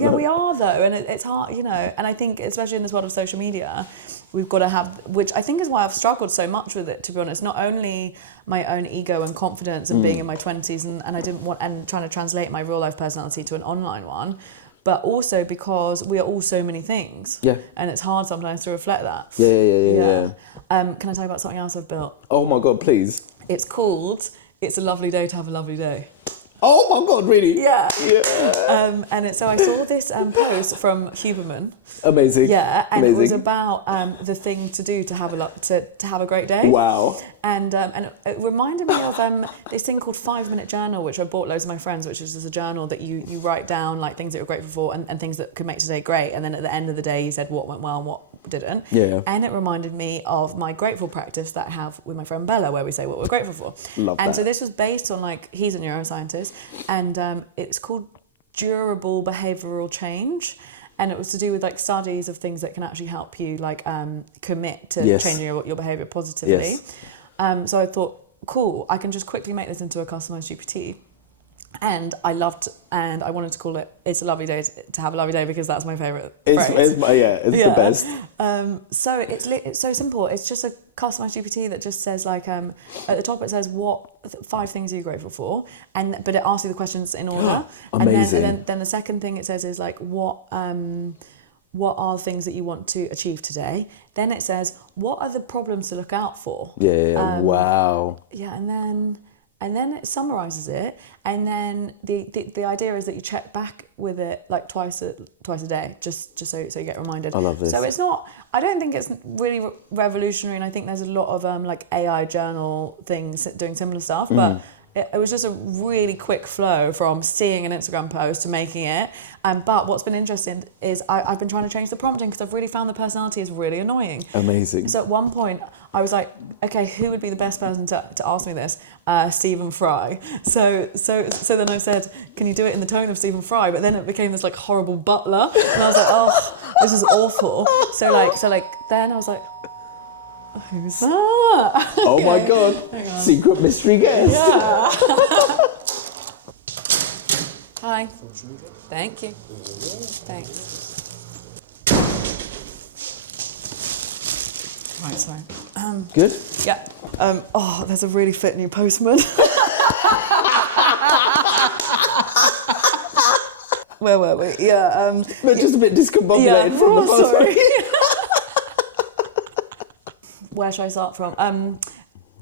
Yeah, we are though, and it's hard, you know. And I think, especially in this world of social media, we've got to have, which I think is why I've struggled so much with it. To be honest, not only my own ego and confidence and being in my 20s, and I didn't want, and trying to translate my real life personality to an online one. But also because we are all so many things. Yeah. And it's hard sometimes to reflect that. Yeah. Can I tell you about something else I've built? Oh my God, please. It's called It's a Lovely Day to Have a Lovely Day. Oh my God, really? Yeah. So I saw this post from Huberman. Amazing. Yeah, and it was about the thing to do to have a great day. Wow. And it reminded me of this thing called 5 Minute Journal, which I bought loads of my friends, which is just a journal that you write down like things that you're grateful for and things that could make today great. And then at the end of the day, you said what went well and what didn't. Yeah. And it reminded me of my grateful practice that I have with my friend Bella, where we say what we're grateful for. Love that. And so this was based on, like, he's a neuroscientist, and it's called durable behavioural change. And it was to do with like studies of things that can actually help you like commit to changing your behaviour positively. So I thought, cool, I can just quickly make this into a customised GPT. And I wanted to call it It's a Lovely Day to Have a Lovely Day, because that's my favourite phrase. It's the best. So it's so simple. It's just a customized GPT that just says like, at the top it says what 5 things are you grateful for, but it asks you the questions in order. Amazing. And then the second thing it says is like what are the things that you want to achieve today. Then it says what are the problems to look out for. Wow. Yeah, and then it summarises it, and then the idea is that you check back with it like twice a day, just so you get reminded. I love this. So it's not, I don't think it's really revolutionary, and I think there's a lot of like AI journal things doing similar stuff, but it was just a really quick flow from seeing an Instagram post to making it. But what's been interesting is I've been trying to change the prompting, because I've really found the personality is really annoying. Amazing. So at one point I was like, okay, who would be the best person to ask me this? Stephen Fry. So then I said, can you do it in the tone of Stephen Fry? But then it became this like horrible butler, and I was like, oh, this is awful. So then I was like, who's that? Oh my God, secret mystery guest. Yeah. Hi. Thank you. Thanks. Right, sorry. Good? Yeah. There's a really fit new postman. Where were we? Yeah. We're just a bit discombobulated from the post. Sorry. Where should I start from?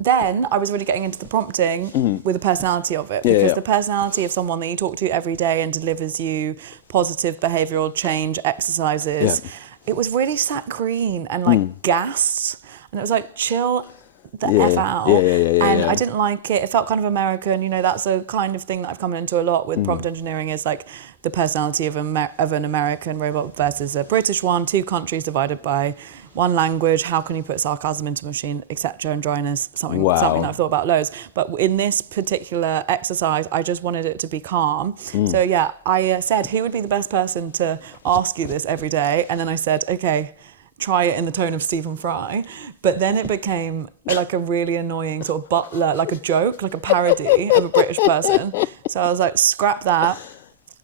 Then I was really getting into the prompting with the personality of it, because the personality of someone that you talk to every day and delivers you positive behavioural change exercises, it was really saccharine and like gassed, and it was like, chill the F out. And I didn't like it. It felt kind of American, you know. That's a kind of thing that I've come into a lot with prompt engineering, is like the personality of an American robot versus a British one, 2 countries divided by one language, how can you put sarcasm into a machine, etc., and dryness, something Wow. that I've thought about loads. But in this particular exercise, I just wanted it to be calm. So yeah, I said, who would be the best person to ask you this every day? And then I said, okay, try it in the tone of Stephen Fry. But then it became like a really annoying sort of butler, like a joke, like a parody of a British person. So I was like, scrap that.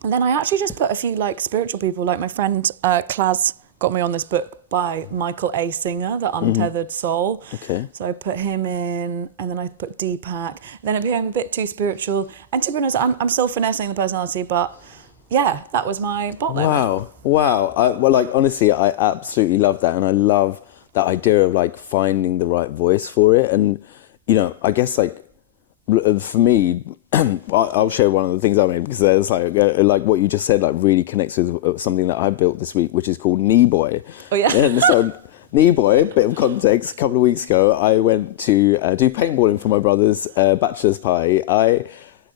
And then I actually just put a few like spiritual people, like my friend Klaz got me on this book by Michael A. Singer, The Untethered Soul. Okay. So I put him in, and then I put Deepak. Then it became a bit too spiritual. And to be honest, I'm still finessing the personality, but yeah, that was my bot moment. Wow. Well, like, honestly, I absolutely love that. And I love that idea of like finding the right voice for it. And, you know, I guess like for me, I'll share one of the things I made, because there's like what you just said, like really connects with something that I built this week, which is called Knee Boy. Oh, yeah. And so Knee Boy, bit of context, a couple of weeks ago, I went to do paintballing for my brother's bachelor's party. I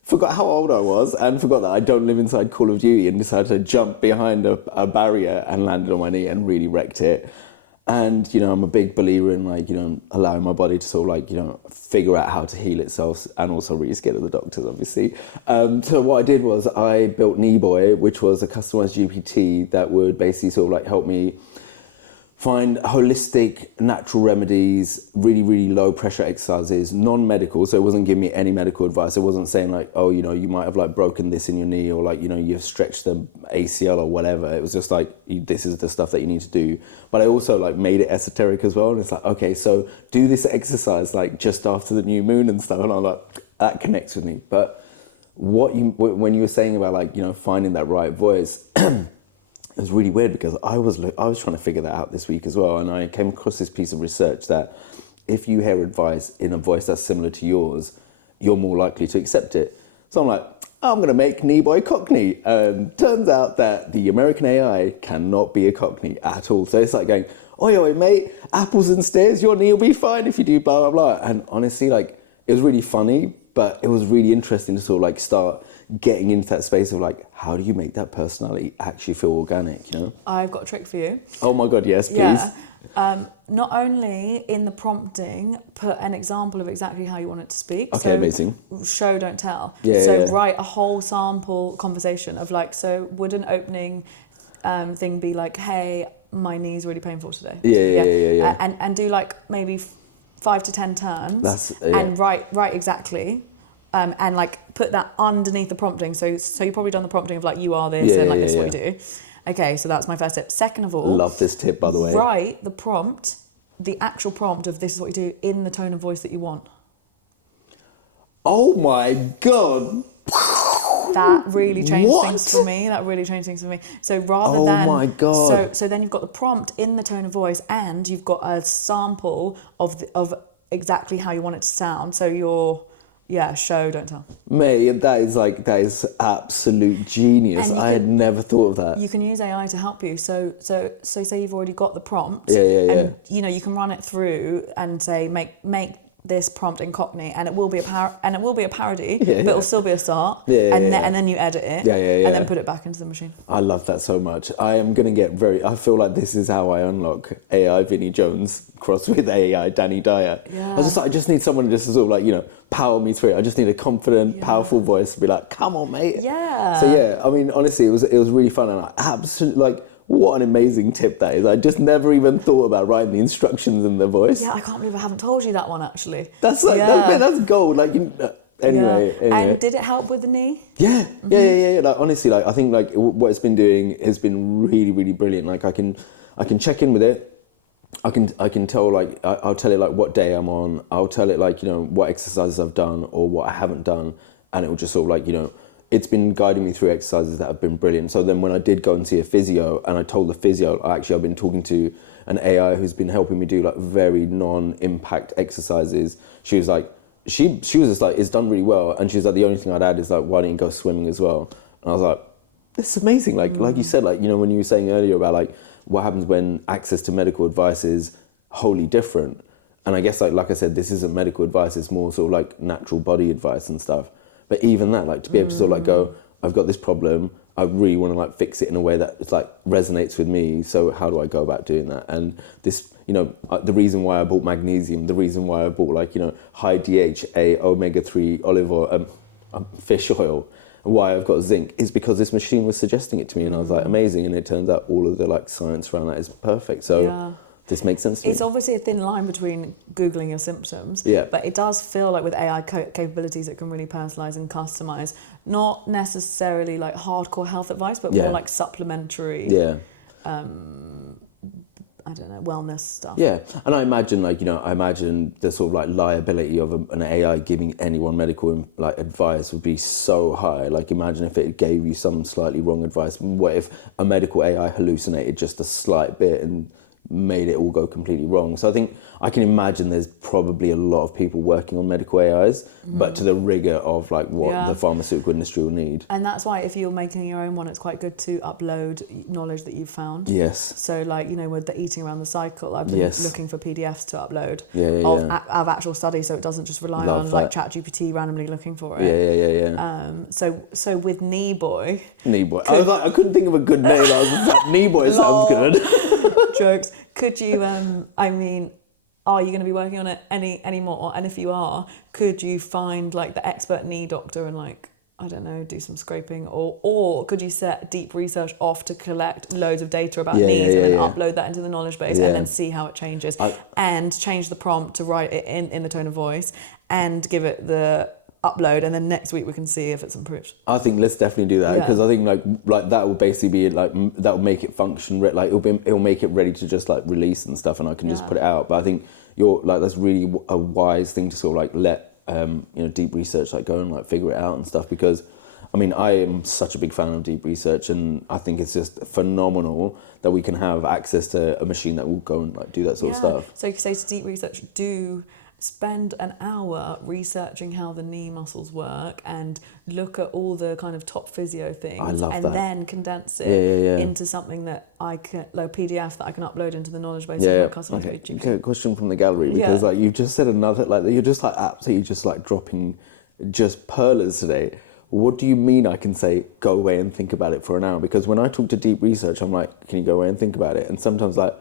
forgot how old I was and forgot that I don't live inside Call of Duty, and decided to jump behind a barrier and landed on my knee and really wrecked it. And, you know, I'm a big believer in, like, you know, allowing my body to sort of, like, you know, figure out how to heal itself, and also really scared of the doctors, obviously. So what I did was I built Knee Boy, which was a customized GPT that would basically sort of, like, help me find holistic, natural remedies, really, really low pressure exercises, non-medical. So it wasn't giving me any medical advice. It wasn't saying like, oh, you know, you might have like broken this in your knee, or like, you know, you've stretched the ACL or whatever. It was just like, this is the stuff that you need to do. But I also like made it esoteric as well. And it's like, okay, so do this exercise like just after the new moon and stuff. And I'm like, that connects with me. But when you were saying about like, you know, finding that right voice, it was really weird, because I was trying to figure that out this week as well, and I came across this piece of research that if you hear advice in a voice that's similar to yours, you're more likely to accept it. So I'm like, I'm going to make Knee Boy Cockney. And turns out that the American AI cannot be a Cockney at all. So it's like going, oi, mate, apples and stairs, your knee will be fine if you do blah, blah, blah. And honestly, like, it was really funny, but it was really interesting to sort of like start getting into that space of like, how do you make that personality actually feel organic, you know? I've got a trick for you. Oh my God, yes, please. Yeah. Not only in the prompting, put an example of exactly how you want it to speak. Okay, so amazing. Show, don't tell. Yeah, so yeah. write a whole sample conversation of like, so would an opening thing be like, hey, my knee's really painful today. Yeah. And do like maybe 5 to 10 turns. And write exactly. And like put that underneath the prompting. So you've probably done the prompting of like, you are this, and like this is what you do. Okay, so that's my first tip. Second of all, love this tip, by the way. Write the prompt, the actual prompt of this is what you do, in the tone of voice that you want. Oh my God. That really changed What? things for me. So rather Oh than my God. So then you've got the prompt in the tone of voice, and you've got a sample of exactly how you want it to sound. So you're show, don't tell. Mate, that is absolute genius. I had never thought of that. You can use AI to help you. So say you've already got the prompt. Yeah. You know, you can run it through and say make this prompt in Cockney, and it will be a parody, but it'll still be a start. And then you edit it. And then put it back into the machine. I love that so much. I am gonna get I feel like this is how I unlock AI Vinnie Jones crossed with AI Danny Dyer. Yeah. I just need someone just to sort of like, you know, power me through it. I just need a confident, powerful voice to be like, come on, mate. Yeah. So yeah, I mean, honestly, it was really fun, and I absolutely like, what an amazing tip that is. I just never even thought about writing the instructions in the voice. Yeah, I can't believe I haven't told you that one actually. That's like, that's gold. Like, anyway. And did it help with the knee? Yeah. Like, honestly, like, I think like what it's been doing has been really, really brilliant. Like, I can check in with it. I can tell, like, I'll tell it like what day I'm on. I'll tell it like, you know, what exercises I've done or what I haven't done, and it will just sort of like, you know, it's been guiding me through exercises that have been brilliant. So then when I did go and see a physio, and I told the physio, I've been talking to an AI who's been helping me do like very non-impact exercises. She was like, she was just like, it's done really well. And she's like, the only thing I'd add is like, why don't you go swimming as well? And I was like, this is amazing. Like you said, like, you know, when you were saying earlier about like what happens when access to medical advice is wholly different. And I guess like I said, this isn't medical advice, it's more sort of like natural body advice and stuff. But even that, like, to be able to sort of like go, I've got this problem, I really want to like fix it in a way that it's like resonates with me. So how do I go about doing that? And this, the reason why I bought magnesium, the reason why I bought like, high DHA, omega-3 olive oil, fish oil, and why I've got zinc is because this machine was suggesting it to me, and I was like, amazing. And it turns out all of the like science around that is perfect. So this makes sense to me. It's obviously a thin line between Googling your symptoms, Yeah. but it does feel like with AI capabilities, it can really personalize and customize, not necessarily like hardcore health advice, but more like supplementary, I don't know, wellness stuff. Yeah, and I imagine I imagine the sort of like liability of an AI giving anyone medical like advice would be so high. Like imagine if it gave you some slightly wrong advice. What if a medical AI hallucinated just a slight bit and made it all go completely wrong? So I think I can imagine there's probably a lot of people working on medical AIs, but to the rigor of like what the pharmaceutical industry will need. And that's why if you're making your own one, it's quite good to upload knowledge that you've found. Yes. So like, with the eating around the cycle, I've been looking for PDFs to upload of actual studies, so it doesn't just rely on like ChatGPT randomly looking for it. So with Knee Boy. I was like, I couldn't think of a good name. I was just like, Knee Boy sounds good. Jokes. Could you, are you going to be working on it any more? And if you are, could you find like the expert knee doctor and like, I don't know, do some scraping, or could you set deep research off to collect loads of data about knees and then upload that into the knowledge base and then see how it changes and change the prompt to write it in the tone of voice and give it the upload, and then next week we can see if it's improved. I think let's definitely do that, because I think like that will basically be like that will make it function like it'll make it ready to just like release and stuff, and I can just put it out. But I think that's really a wise thing to sort of like let deep research like go and like figure it out and stuff, because I am such a big fan of deep research, and I think it's just phenomenal that we can have access to a machine that will go and like do that sort of stuff. So you could say to deep research, spend an hour researching how the knee muscles work and look at all the kind of top physio things, then condense it into something that I can, like a PDF that I can upload into the knowledge base. Okay, question from the gallery, because like you just said another, like you're just like absolutely just like dropping just pearlers today. What do you mean I can say go away and think about it for an hour? Because when I talk to deep research, I'm like, can you go away and think about it? And sometimes like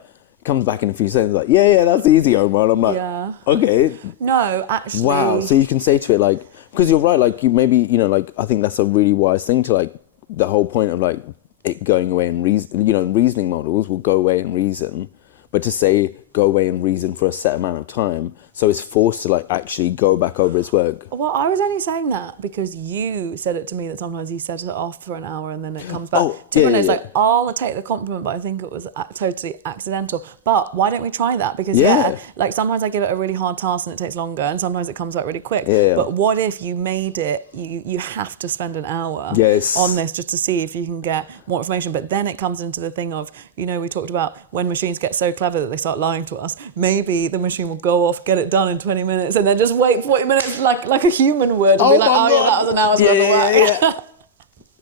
comes back in a few seconds like, that's easy, Omar. And I'm like, okay. No, actually. Wow. So you can say to it like, because you're right, like you maybe, like I think that's a really wise thing to like, the whole point of like it going away and reason, reasoning models will go away and reason, but to say go away and reason for a set amount of time, so it's forced to like actually go back over its work. Well, I was only saying that because you said it to me that sometimes you set it off for an hour and then it comes back. Like, I'll take the compliment, but I think it was totally accidental. But why don't we try that? Because like sometimes I give it a really hard task and it takes longer, and sometimes it comes back really quick. But what if you made it, you have to spend an hour on this just to see if you can get more information. But then it comes into the thing of, we talked about when machines get so clever that they start lying to us. Maybe the machine will go off, get it done in 20 minutes, and then just wait 40 minutes like a human would, and be like, that was an hour's worth of work.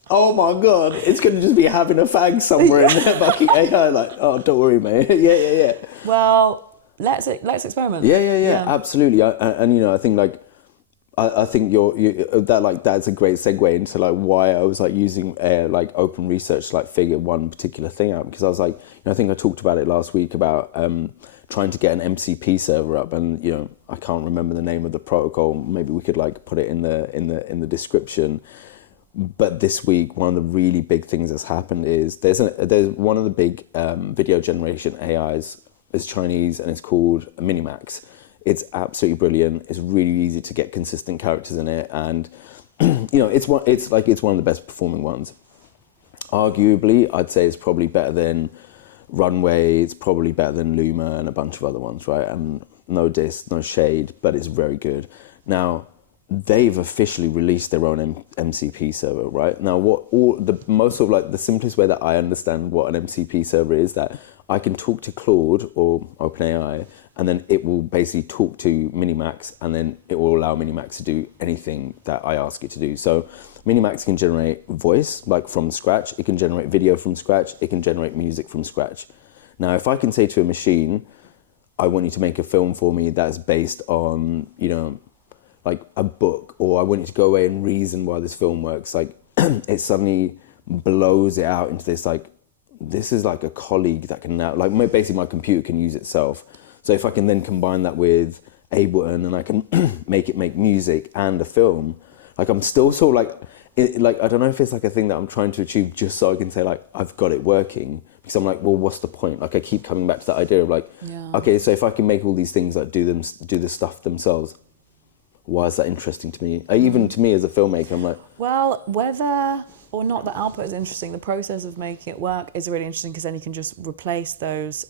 Oh my God, it's going to just be having a fag somewhere in there, fucking AI, like, oh, don't worry, mate. Well, let's experiment. Absolutely. I think like, I think that's a great segue into like why I was like using like open research to like figure one particular thing out, because I was like, I think I talked about it last week about trying to get an MCP server up, and I can't remember the name of the protocol. Maybe we could like put it in the description. But this week, one of the really big things that's happened is there's one of the big video generation AIs is Chinese, and it's called Minimax. It's absolutely brilliant. It's really easy to get consistent characters in it, and it's one of the best performing ones. Arguably, I'd say it's probably better than Runway. It's probably better than Luma and a bunch of other ones, right? And no diss, no shade, but it's very good. Now, they've officially released their own MCP server, right? Now, the simplest way that I understand what an MCP server is, that I can talk to Claude or OpenAI, and then it will basically talk to Minimax, and then it will allow Minimax to do anything that I ask it to do. So Minimax can generate voice, like from scratch. It can generate video from scratch. It can generate music from scratch. Now, if I can say to a machine, I want you to make a film for me that's based on, like a book, or I want you to go away and reason why this film works, like it suddenly blows it out into this like, this is like a colleague that can now, like basically my computer can use itself. So if I can then combine that with Ableton and I can make music and a film, like I'm still sort of like, I don't know if it's like a thing that I'm trying to achieve just so I can say like, I've got it working. Because I'm like, well, what's the point? Like I keep coming back to that idea of like, okay, so if I can make all these things like do this stuff themselves, why is that interesting to me? Even to me as a filmmaker, I'm like... Well, whether or not the output is interesting, the process of making it work is really interesting because then you can just replace those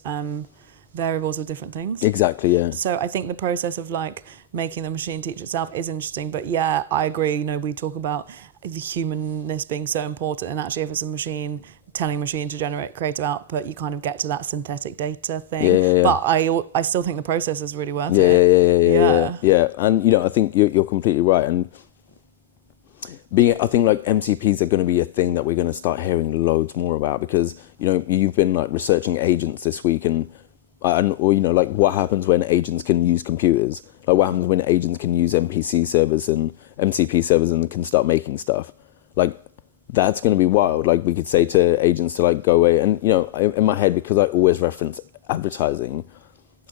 variables with different things. Exactly, yeah. So I think the process of like making the machine teach itself is interesting. But yeah, I agree. You know, we talk about the humanness being so important, and actually if it's a machine telling a machine to generate creative output, you kind of get to that synthetic data thing. Yeah. But I still think the process is really worth it. Yeah. And you know, I think you're completely right. And I think like MCPs are going to be a thing that we're going to start hearing loads more about, because you know you've been like researching agents this week, or you know like what happens when agents can use computers, like what happens when agents can use MPC servers and MCP servers and can start making stuff like. That's going to be wild. Like we could say to agents to like go away, and you know, in my head, because I always reference advertising,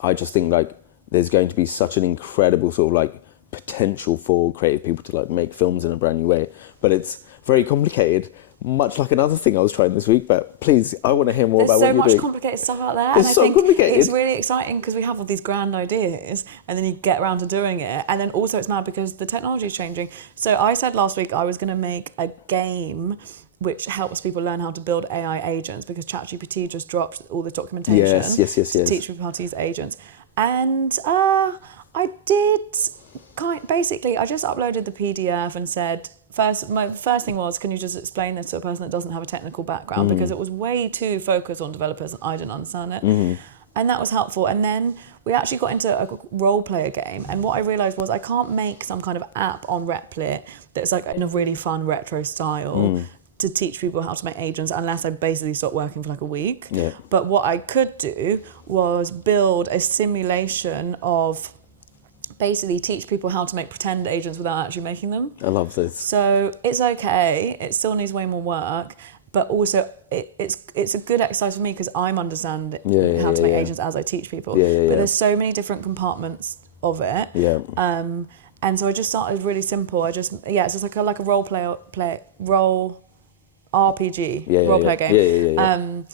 I just think like there's going to be such an incredible sort of like potential for creative people to like make films in a brand new way. But it's very complicated, much like another thing I was trying this week. But please, I want to hear more about what you're doing. There's so much complicated stuff out there, and I think it's really exciting because we have all these grand ideas, and then you get around to doing it, and then also it's mad because the technology is changing. So I said last week I was going to make a game which helps people learn how to build AI agents, because ChatGPT just dropped all the documentation to teach people how to use agents, and I did basically I just uploaded the PDF and said. My first thing was, can you just explain this to a person that doesn't have a technical background? Because it was way too focused on developers and I didn't understand it. And that was helpful. And then we actually got into a role player game. And what I realised was I can't make some kind of app on Replit that's like in a really fun retro style to teach people how to make agents unless I basically stop working for like a week. Yeah. But what I could do was build a simulation of basically teach people how to make pretend agents without actually making them. I love this. So it's okay. It still needs way more work, but also it's a good exercise for me because I'm understanding how to make agents as I teach people. But there's so many different compartments of it. Yeah. And so I just started really simple. It's just like a role RPG, role play game.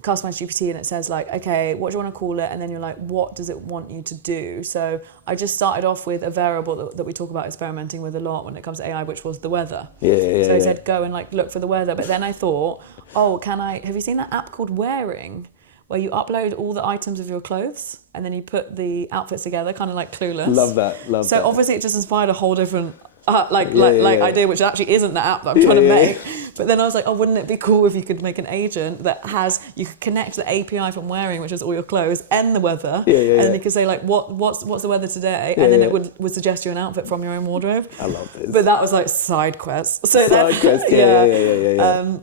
Customized GPT, and it says like, okay, what do you want to call it? And then you're like, what does it want you to do? So I just started off with a variable that we talk about experimenting with a lot when it comes to AI, which was the weather. So I said, go and like look for the weather. But then I thought, have you seen that app called Wearing, where you upload all the items of your clothes and then you put the outfits together, kind of like Clueless. Love that. So obviously it just inspired a whole different idea, which actually isn't the app that I'm trying to make. But then I was like, wouldn't it be cool if you could make an agent that you could connect the API from Wearing, which is all your clothes, and the weather, and then you could say like, what's the weather today, and then it would suggest you an outfit from your own wardrobe. I love this. But that was like side quest. So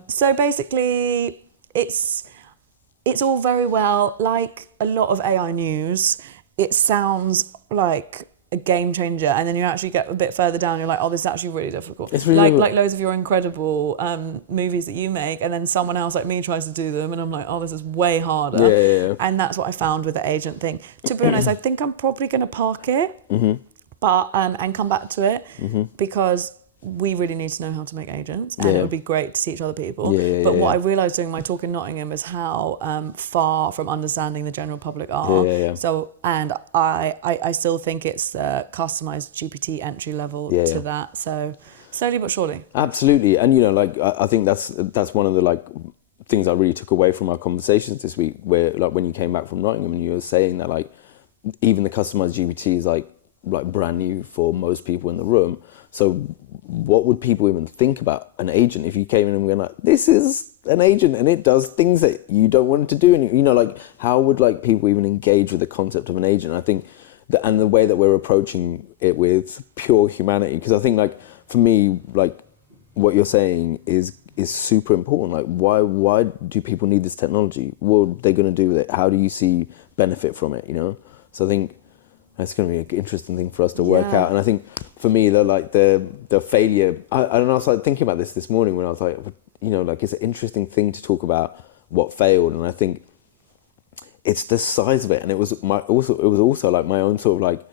so basically, it's all very well like a lot of AI news. It sounds like a game changer, and then you actually get a bit further down, you're like, this is actually really difficult. It's really like loads of your incredible movies that you make, and then someone else like me tries to do them, and I'm like, this is way harder. And that's what I found with the agent thing. To be honest, I think I'm probably going to park it, but and come back to it, because we really need to know how to make agents, and it would be great to teach other people. But what I realised doing my talk in Nottingham is how far from understanding the general public are. So, and I still think it's the customised GPT entry level to that. So slowly but surely. Absolutely, and you know, like I think that's one of the like things I really took away from our conversations this week, where like when you came back from Nottingham and you were saying that like even the customised GPT is like brand new for most people in the room. So what would people even think about an agent if you came in and were like, this is an agent and it does things that you don't want it to do? And you know, like how would like people even engage with the concept of an agent? I think and the way that we're approaching it with pure humanity, because I think like for me, like what you're saying is super important. Like why do people need this technology? What are they going to do with it? How do you see benefit from it? You know? So I think That's going to be an interesting thing for us to work Yeah. out. And I think for me, the failure, I was like thinking about this morning when I was like, you know, like it's an interesting thing to talk about what failed. And I think it's the size of it. And it was also like my own sort of like,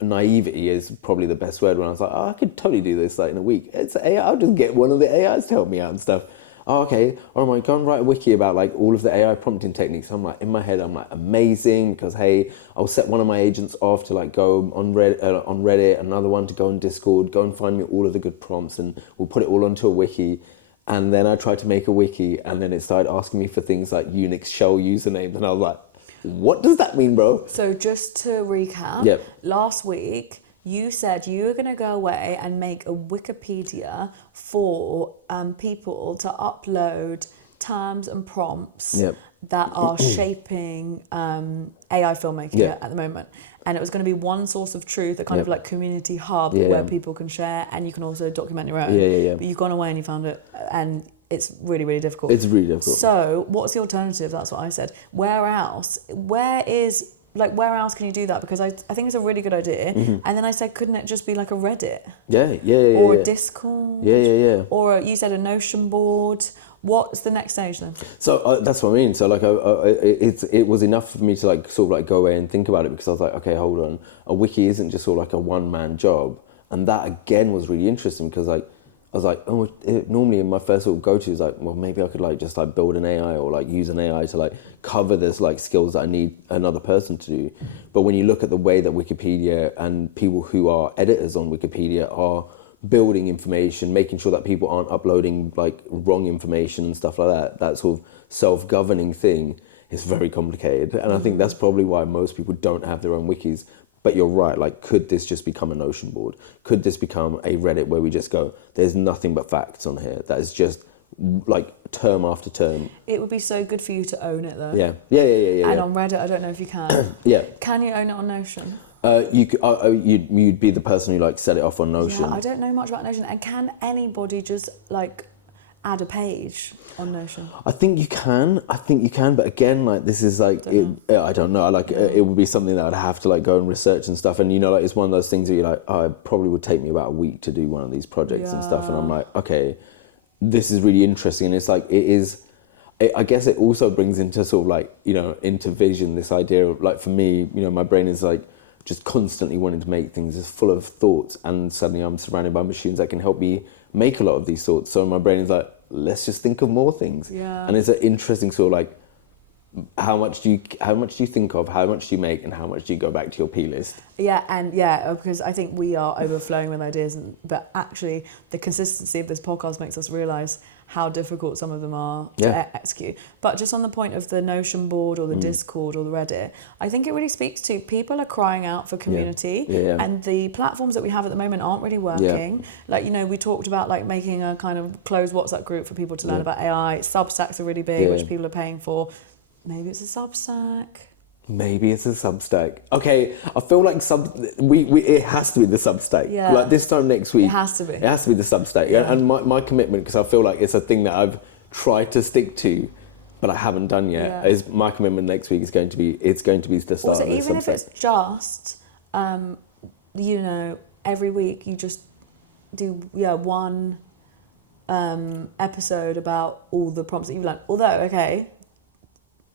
naivety is probably the best word, when I was like, oh, I could totally do this like in a week. It's AI, I'll just get one of the AIs to help me out and stuff. Oh, okay, all right, go and write a wiki about like all of the AI prompting techniques. I'm like, in my head, I'm like, amazing, because hey, I'll set one of my agents off to like go on Reddit, another one to go on Discord, go and find me all of the good prompts, and we'll put it all onto a wiki. And then I tried to make a wiki, and then it started asking me for things like Unix shell usernames, and I was like, what does that mean, bro? So just to recap, Yep. last week you said you were going to go away and make a Wikipedia for people to upload terms and prompts Yep. that are shaping AI filmmaking Yeah. at the moment. And it was going to be one source of truth, a kind of Yep. like community hub Yeah. where people can share, and you can also document your own. Yeah. But you've gone away and you found it, and it's really, really difficult. It's really difficult. So what's the alternative? That's what I said. Where else can you do that? Because I think it's a really good idea. Mm-hmm. And then I said, couldn't it just be like a Reddit? Yeah. Or a Discord? Yeah. Or you said a Notion board? What's the next stage then? So that's what I mean. So like, it was enough for me to like sort of like go away and think about it, because I was like, okay, hold on, a wiki isn't just sort of like a one-man job, and that again was really interesting, because like I was like, oh, normally in my first sort of go-to is like, well, maybe I could like just like build an AI or like use an AI to like cover this like skills that I need another person to do. But when you look at the way that Wikipedia and people who are editors on Wikipedia are building information, making sure that people aren't uploading like wrong information and stuff like that, that sort of self-governing thing is very complicated. And I think that's probably why most people don't have their own wikis. But you're right, like, could this just become a Notion board? Could this become a Reddit where we just go, there's nothing but facts on here? That is just like term after term. It would be so good for you to own it though. Yeah. And on Reddit, I don't know if you can. Yeah. Can you own it on Notion? You'd be the person who like set it off on Notion. Yeah, I don't know much about Notion. And can anybody just like add a page on Notion? I think you can, but again, like this is like, I don't know, like it would be something that I'd have to like go and research and stuff, and you know, like it's one of those things where you're like, oh, it probably would take me about a week to do one of these projects and stuff, and I'm like, okay, this is really interesting, and it's like, I guess it also brings into sort of like, you know, into vision, this idea of like, for me, you know, my brain is like just constantly wanting to make things, it's full of thoughts, and suddenly I'm surrounded by machines that can help me make a lot of these thoughts, so my brain is like, let's just think of more things. Yeah. And it's an interesting sort of like, how much do you think of, how much do you make, and how much do you go back to your P list? Because I think we are overflowing with ideas, but actually the consistency of this podcast makes us realise how difficult some of them are to execute. But just on the point of the Notion board or the Discord or the Reddit, I think it really speaks to people are crying out for community, and the platforms that we have at the moment aren't really working. Like, you know, we talked about like making a kind of closed WhatsApp group for people to learn about AI. Substacks are really big, which people are paying for. Maybe it's a Substack. Maybe it's a Substack. Okay, I feel like it has to be the Substack. Yeah. Like this time next week. It has to be. It has to be the Substack. Yeah. And my commitment, because I feel like it's a thing that I've tried to stick to, but I haven't done yet, is my commitment next week is going to be the start also, of the Substack. even if it's just, you know, every week you just do one episode about all the prompts that you've learned. Although, okay,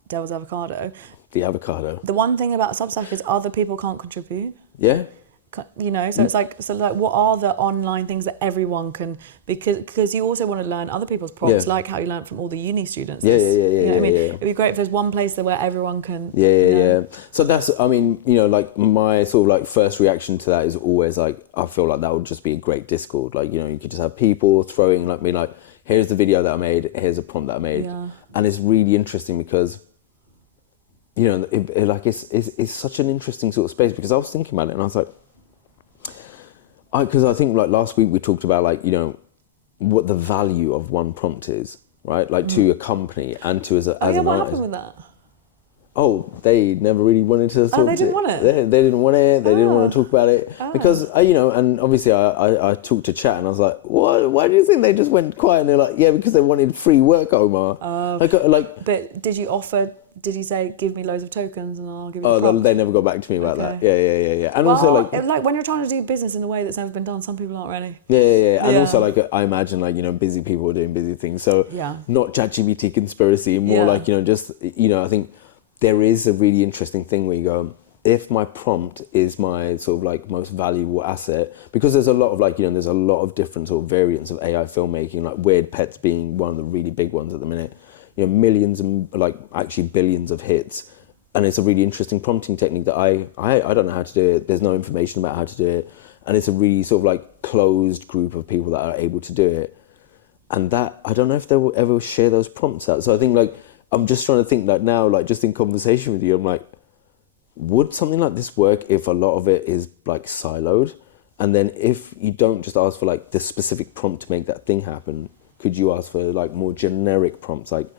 devil's avocado. The avocado. The one thing about Substack is other people can't contribute. Yeah. You know, so it's like, what are the online things that everyone can, because you also want to learn other people's prompts, like how you learn from all the uni students. Yeah. You know what I mean? It'd be great if there's one place there where everyone can. Yeah. So that's, I mean, you know, like my sort of like first reaction to that is always like, I feel like that would just be a great Discord. Like, you know, you could just have people throwing like me, like, here's the video that I made, here's a prompt that I made. Yeah. And it's really interesting because, you know, it's such an interesting sort of space, because I was thinking about it and I was like, because I think like last week we talked about like, you know, what the value of one prompt is, right? Like to a company and to as an artist. What happened with that? Oh, they never really wanted to talk. They didn't want it? They didn't want it. They didn't want to talk about it. Because, you know, and obviously I talked to Chat and I was like, why do you think they just went quiet? And they're like, yeah, because they wanted free work, Omar. But did you offer did he say, give me loads of tokens and I'll give you Oh, the prompt? they never got back to me about that. Okay. Yeah. And Well, also like when you're trying to do business in a way that's never been done, some people aren't ready. Yeah. And Yeah. also like I imagine like, you know, busy people are doing busy things. So Yeah. not ChatGPT conspiracy, more Yeah. like, you know, just, you know, I think there is a really interesting thing where you go, if my prompt is my sort of like most valuable asset, because there's a lot of like, you know, there's a lot of different sort of variants of AI filmmaking, like Weird Pets being one of the really big ones at the minute, you know, millions and like actually billions of hits. And it's a really interesting prompting technique that I don't know how to do it. There's no information about how to do it. And it's a really sort of like closed group of people that are able to do it. And that, I don't know if they will ever share those prompts out. So I think like, I'm just trying to think like now, like just in conversation with you, I'm like, would something like this work if a lot of it is like siloed? And then if you don't just ask for like the specific prompt to make that thing happen, could you ask for like more generic prompts? Like,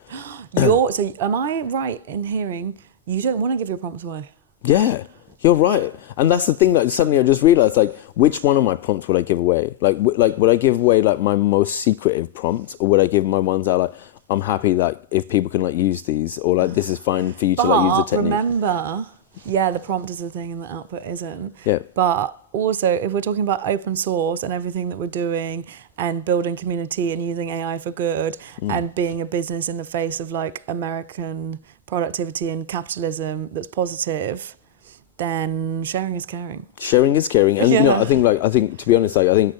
So am I right in hearing you don't want to give your prompts away? yeah, you're right. And that's the thing that suddenly I just realized, like, which one of my prompts would I give away? Like would I give away like my most secretive prompts, or would I give my ones that are like, I'm happy that if people can like use these, or like this is fine for you to like use the technique. Remember, yeah, the prompt is the thing and the output isn't. Yeah. But also, if we're talking about open source and everything that we're doing and building community and using AI for good and being a business in the face of like American productivity and capitalism that's positive, then sharing is caring. Sharing is caring. And you know, Yeah. I think to be honest, like I think,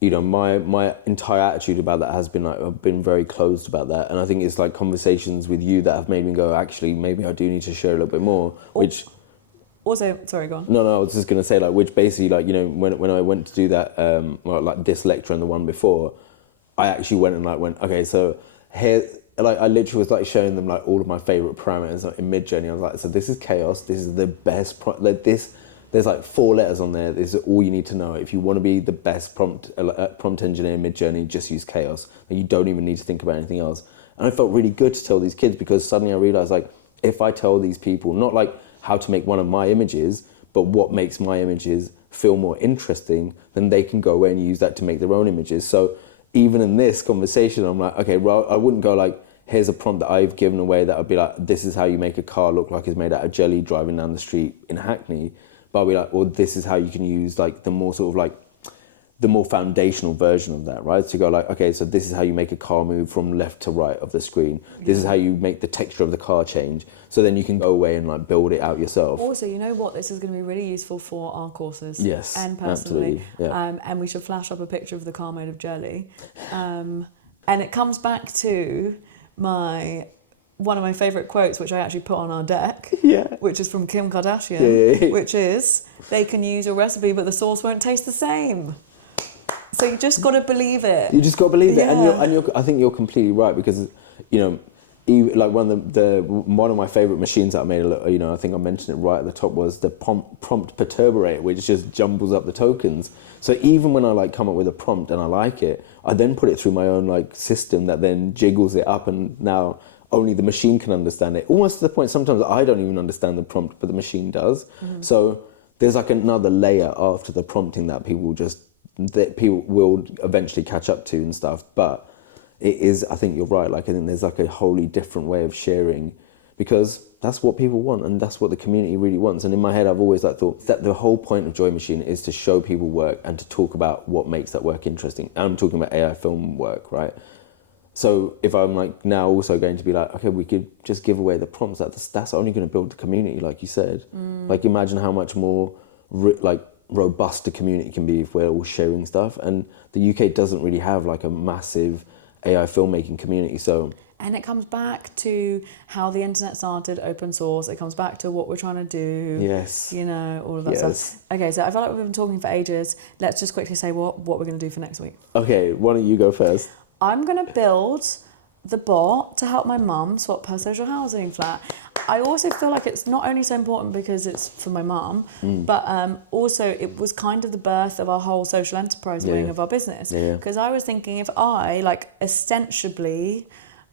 you know, my entire attitude about that has been like, I've been very closed about that. And I think it's like conversations with you that have made me go, actually, maybe I do need to share a little bit more, which... Also, sorry, go on. No, I was just going to say, like, which basically, like, you know, when I went to do that, well, like this lecture and the one before, I actually went, okay, so here, like, I literally was like showing them like all of my favorite parameters like, in Mid-Journey. I was like, so this is chaos. This is the best, there's like 4 letters on there. This is all you need to know. If you want to be the best prompt engineer in Mid-Journey, just use chaos. And you don't even need to think about anything else. And I felt really good to tell these kids, because suddenly I realized, like, if I tell these people, not like how to make one of my images, but what makes my images feel more interesting, then they can go away and use that to make their own images. So even in this conversation, I'm like, okay, well, I wouldn't go like, here's a prompt that I've given away that would be like, this is how you make a car look like it's made out of jelly driving down the street in Hackney. But I'll be like, well, this is how you can use like the more sort of like, the more foundational version of that, right? So you go like, okay, so this is how you make a car move from left to right of the screen. This is how you make the texture of the car change. So then you can go away and like build it out yourself. Also, you know what? This is going to be really useful for our courses. Yes, and personally. absolutely. Yeah. And we should flash up a picture of the car made of jelly. And it comes back to one of my favourite quotes, which I actually put on our deck, which is from Kim Kardashian, which is, they can use your recipe, but the sauce won't taste the same. So you just got to believe it. You just got to believe it. Yeah. And I think you're completely right, because, you know, even, like one of my favourite machines that I made, you know, I think I mentioned it right at the top, was the prompt perturbator, which just jumbles up the tokens. So even when I like come up with a prompt and I like it, I then put it through my own like system that then jiggles it up, and now only the machine can understand it. Almost to the point sometimes I don't even understand the prompt, but the machine does. So there's like another layer after the prompting that people will eventually catch up to and stuff. But it is, I think you're right, like I think there's like a wholly different way of sharing, because that's what people want and that's what the community really wants. And in my head I've always like thought that the whole point of Joy Machine is to show people work and to talk about what makes that work interesting. And I'm talking about AI film work, right? So if I'm like now also going to be like, okay, we could just give away the prompts, that's only going to build the community, like you said. Like imagine how much more robust the community can be if we're all sharing stuff. And the UK doesn't really have like a massive AI filmmaking community. So, and it comes back to how the internet started, open source. It comes back to what we're trying to do. Yes. You know, all of that stuff. Okay, so I feel like we've been talking for ages. Let's just quickly say what we're going to do for next week. Okay, why don't you go first? I'm going to build the bot to help my mum swap her social housing flat. I also feel like it's not only so important because it's for my mum, but also it was kind of the birth of our whole social enterprise wing of our business. Because I was thinking, if I, like, ostensibly,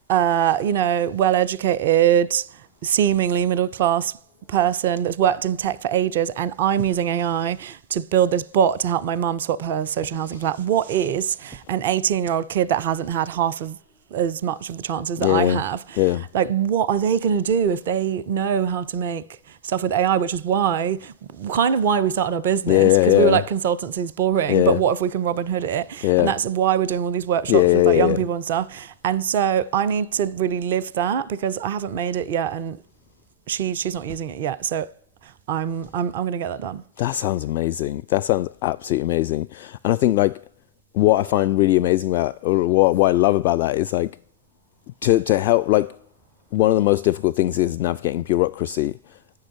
well-educated, seemingly middle-class person that's worked in tech for ages, and I'm using AI to build this bot to help my mum swap her social housing flat, what is an 18-year-old kid that hasn't had half of as much of the chances that I have. Yeah. Like, what are they going to do if they know how to make stuff with AI, which is why we started our business, because we were like, consultancy is boring, but what if we can Robin Hood it? And that's why we're doing all these workshops with like young people and stuff. And so I need to really live that, because I haven't made it yet, and she's not using it yet. So I'm going to get that done. That sounds amazing. That sounds absolutely amazing. And I think like what I find really amazing about, or what I love about that is like to help, like one of the most difficult things is navigating bureaucracy.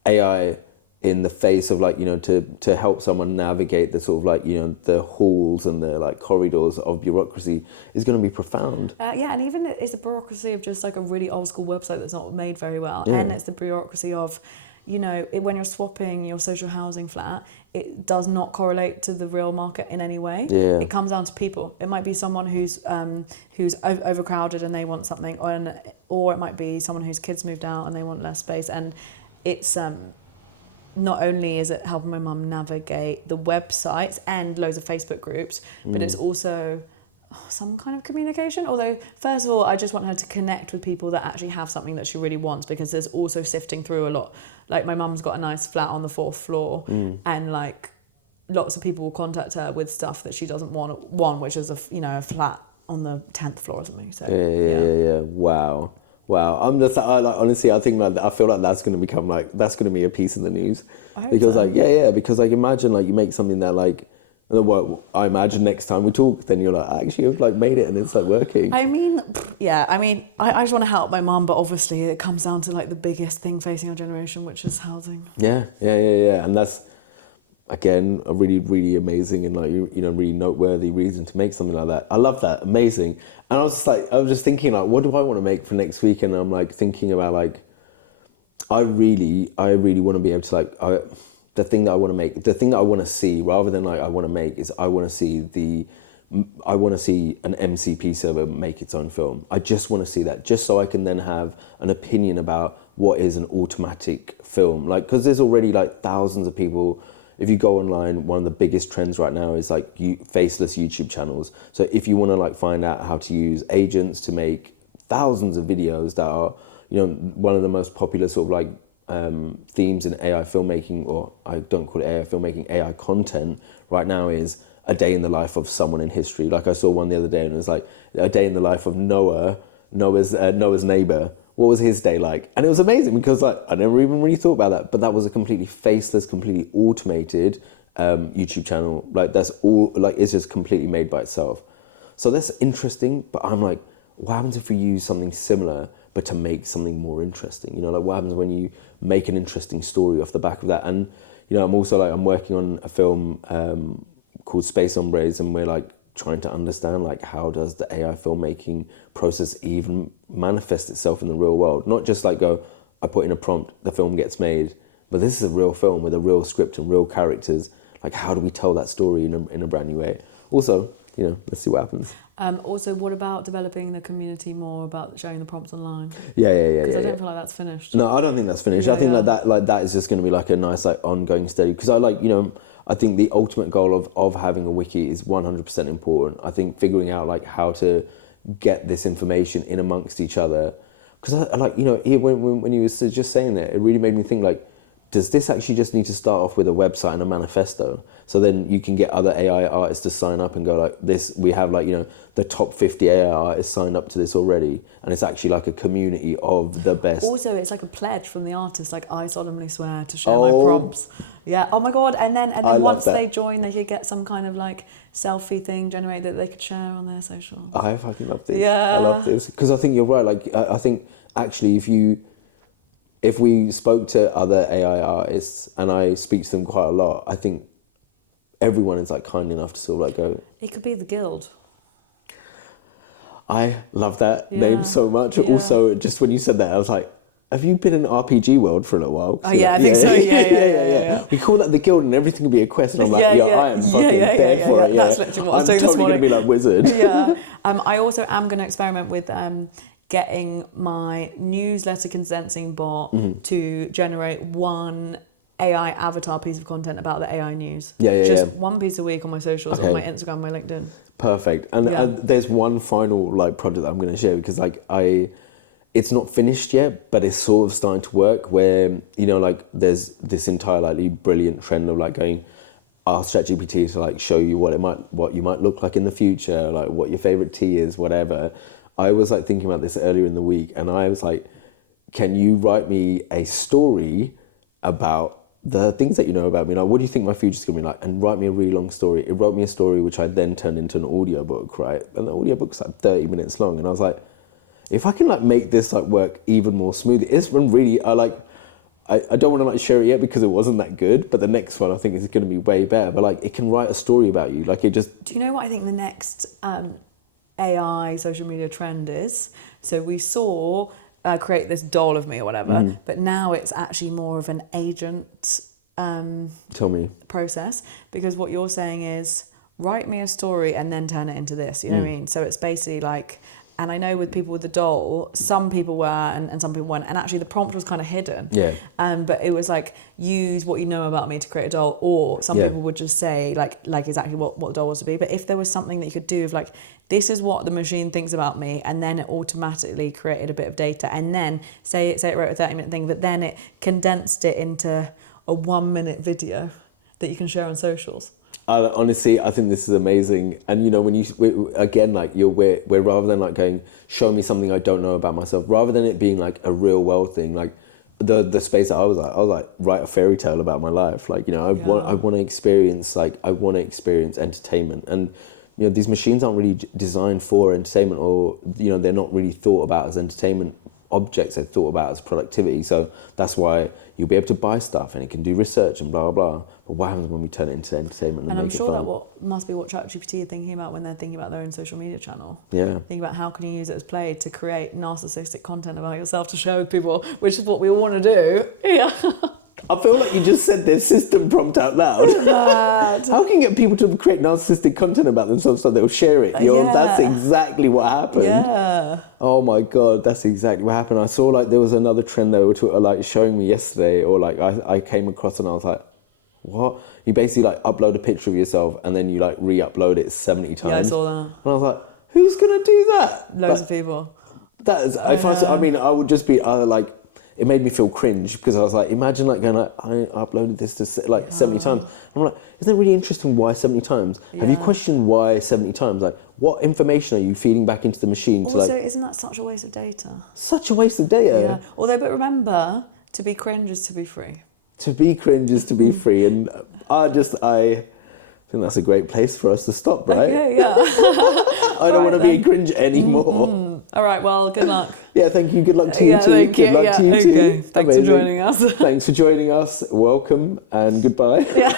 AI in the face of like, you know, to help someone navigate the sort of like, you know, the halls and the like corridors of bureaucracy is going to be profound. And even it's the bureaucracy of just like a really old school website that's not made very well. And it's the bureaucracy of, you know, when you're swapping your social housing flat, it does not correlate to the real market in any way. It comes down to people. It might be someone who's overcrowded and they want something, or it might be someone whose kids moved out and they want less space. And it's not only is it helping my mum navigate the websites and loads of Facebook groups, but it's also some kind of communication. Although, first of all, I just want her to connect with people that actually have something that she really wants, because there's also sifting through a lot. Like, my mum's got a nice flat on the 4th floor, and like lots of people will contact her with stuff that she doesn't want, which is a flat on the 10th floor or something. So yeah. Wow, I'm just honestly, I think like I feel like that's going to be a piece in the news, because because like imagine like you make something that like, well, I imagine next time we talk, then you're like, actually I've like made it and it's like working. I just want to help my mum, but obviously it comes down to like the biggest thing facing our generation, which is housing. Yeah, and that's again a really, really amazing and like really noteworthy reason to make something like that. I love that, amazing. And I was just thinking like, what do I want to make for next week? And I'm like thinking about like, I really want to be able to like, the thing that I want to make, the thing that I want to see, rather than like I want to make, is I want to see an MCP server make its own film. I just want to see that, just so I can then have an opinion about what is an automatic film. Like, because there's already like thousands of people. If you go online, one of the biggest trends right now is like faceless YouTube channels. So if you want to like find out how to use agents to make thousands of videos that are, one of the most popular sort of like themes in AI filmmaking, or I don't call it AI filmmaking, AI content right now, is a day in the life of someone in history. Like I saw one the other day and it was like a day in the life of Noah's neighbor. What was his day like? And it was amazing, because like I never even really thought about that, but that was a completely faceless, completely automated YouTube channel. Like that's all, like it's just completely made by itself. So that's interesting, but I'm like, what happens if we use something similar but to make something more interesting? Like what happens when you make an interesting story off the back of that? And I'm also like, I'm working on a film called Space Hombres, and we're like trying to understand like, how does the AI filmmaking process even manifest itself in the real world? Not just like I put in a prompt, the film gets made, but this is a real film with a real script and real characters. Like, how do we tell that story in a brand new way? Also, let's see what happens. Also, what about developing the community more about sharing the prompts online? Yeah. Because I don't feel like that's finished. No, I don't think that's finished. I think like that is just going to be like a nice like ongoing study. Because I think the ultimate goal of having a wiki is 100% important. I think figuring out like how to get this information in amongst each other. Because I like, when you were just saying that, it really made me think like, does this actually just need to start off with a website and a manifesto? So then you can get other AI artists to sign up and go like this. We have like, the top 50 AI artists signed up to this already. And it's actually like a community of the best. Also, it's like a pledge from the artist. Like, I solemnly swear to share my prompts. Yeah. Oh my God. And then once they join, they could get some kind of like selfie thing generated that they could share on their social. I fucking love this. Yeah. I love this. Because I think you're right. Like, I think actually if we spoke to other AI artists, and I speak to them quite a lot, I think everyone is like kind enough to sort of like go. It could be the guild. I love that name so much. Yeah. Also, just when you said that, I was like, have you been in RPG world for a little while? Oh yeah, I think so. Yeah. We call that the guild, and everything can be a quest. And I'm like, I am fucking there for it. Yeah. That's literally what I was doing this morning. I'm totally going to be like wizard. Yeah. I also am going to experiment with getting my newsletter condensing bot to generate one AI avatar piece of content about the AI news. Yeah. Just one piece a week on my socials, on my Instagram, my LinkedIn. Perfect. And there's one final like project that I'm going to share, because like it's not finished yet, but it's sort of starting to work, where, you know, like there's this entire like brilliant trend of like going, ask ChatGPT to like show you what you might look like in the future, like what your favorite tea is, whatever. I was like thinking about this earlier in the week, and I was like, can you write me a story about the things that you know about me? Like, what do you think my future's gonna be like? And write me a really long story. It wrote me a story which I then turned into an audiobook, right? And the audiobook's like 30 minutes long, and I was like, if I can like make this like work even more smoothly, it's been really, I don't want to like share it yet because it wasn't that good, but the next one I think is going to be way better. But like, it can write a story about you. Like, it just. Do you know what I think the next AI social media trend is? So we saw create this doll of me or whatever, but now it's actually more of an agent Tell me. process, because what you're saying is write me a story and then turn it into this. You know what I mean? So it's basically like. And I know with people with the doll, some people were and some people weren't. And actually the prompt was kind of hidden. Yeah. But it was like, use what you know about me to create a doll. Or some people would just say like exactly what the doll was to be. But if there was something that you could do of like, this is what the machine thinks about me, and then it automatically created a bit of data, and then say it wrote a 30-minute thing, but then it condensed it into a 1-minute video that you can share on socials. Honestly, I think this is amazing. And you know, when we're rather than like going, show me something I don't know about myself, rather than it being like a real world thing, like the space that I was like, write a fairy tale about my life. Like, you know, I want to experience entertainment. And you know, these machines aren't really designed for entertainment, or you know, they're not really thought about as entertainment objects. They're thought about as productivity. So that's why you'll be able to buy stuff and it can do research and blah blah blah. But what happens when we turn it into entertainment and I'm make sure it fun? that must be what ChatGPT are thinking about when they're thinking about their own social media channel. Yeah. Think about how can you use it as play to create narcissistic content about yourself to share with people, which is what we all want to do. Yeah. I feel like you just said their system prompt out loud. How can you get people to create narcissistic content about themselves so they'll share it? That's exactly what happened. Yeah. Oh my God, that's exactly what happened. I saw like there was another trend they were like showing me yesterday, or like I came across and I was like, what? You basically like upload a picture of yourself and then you like re-upload it 70 times. Yeah, I saw that. And I was like, who's gonna do that? Loads of people. That is, I would just be like, it made me feel cringe, because I was like, imagine like going like, I uploaded this to like 70 times. I'm like, isn't it really interesting why 70 times? Have you questioned why 70 times? Like, what information are you feeding back into the machine to like... Also, isn't that such a waste of data? Such a waste of data. Yeah. Although, but remember, to be cringe is to be free. To be cringe is to be free. And I think that's a great place for us to stop, right? Okay, yeah. I don't want to be a cringe anymore. All right, well, good luck. Yeah, thank you. Good luck to you too. Good luck to you too. Thanks for joining us. Thanks for joining us. Welcome and goodbye. Yeah.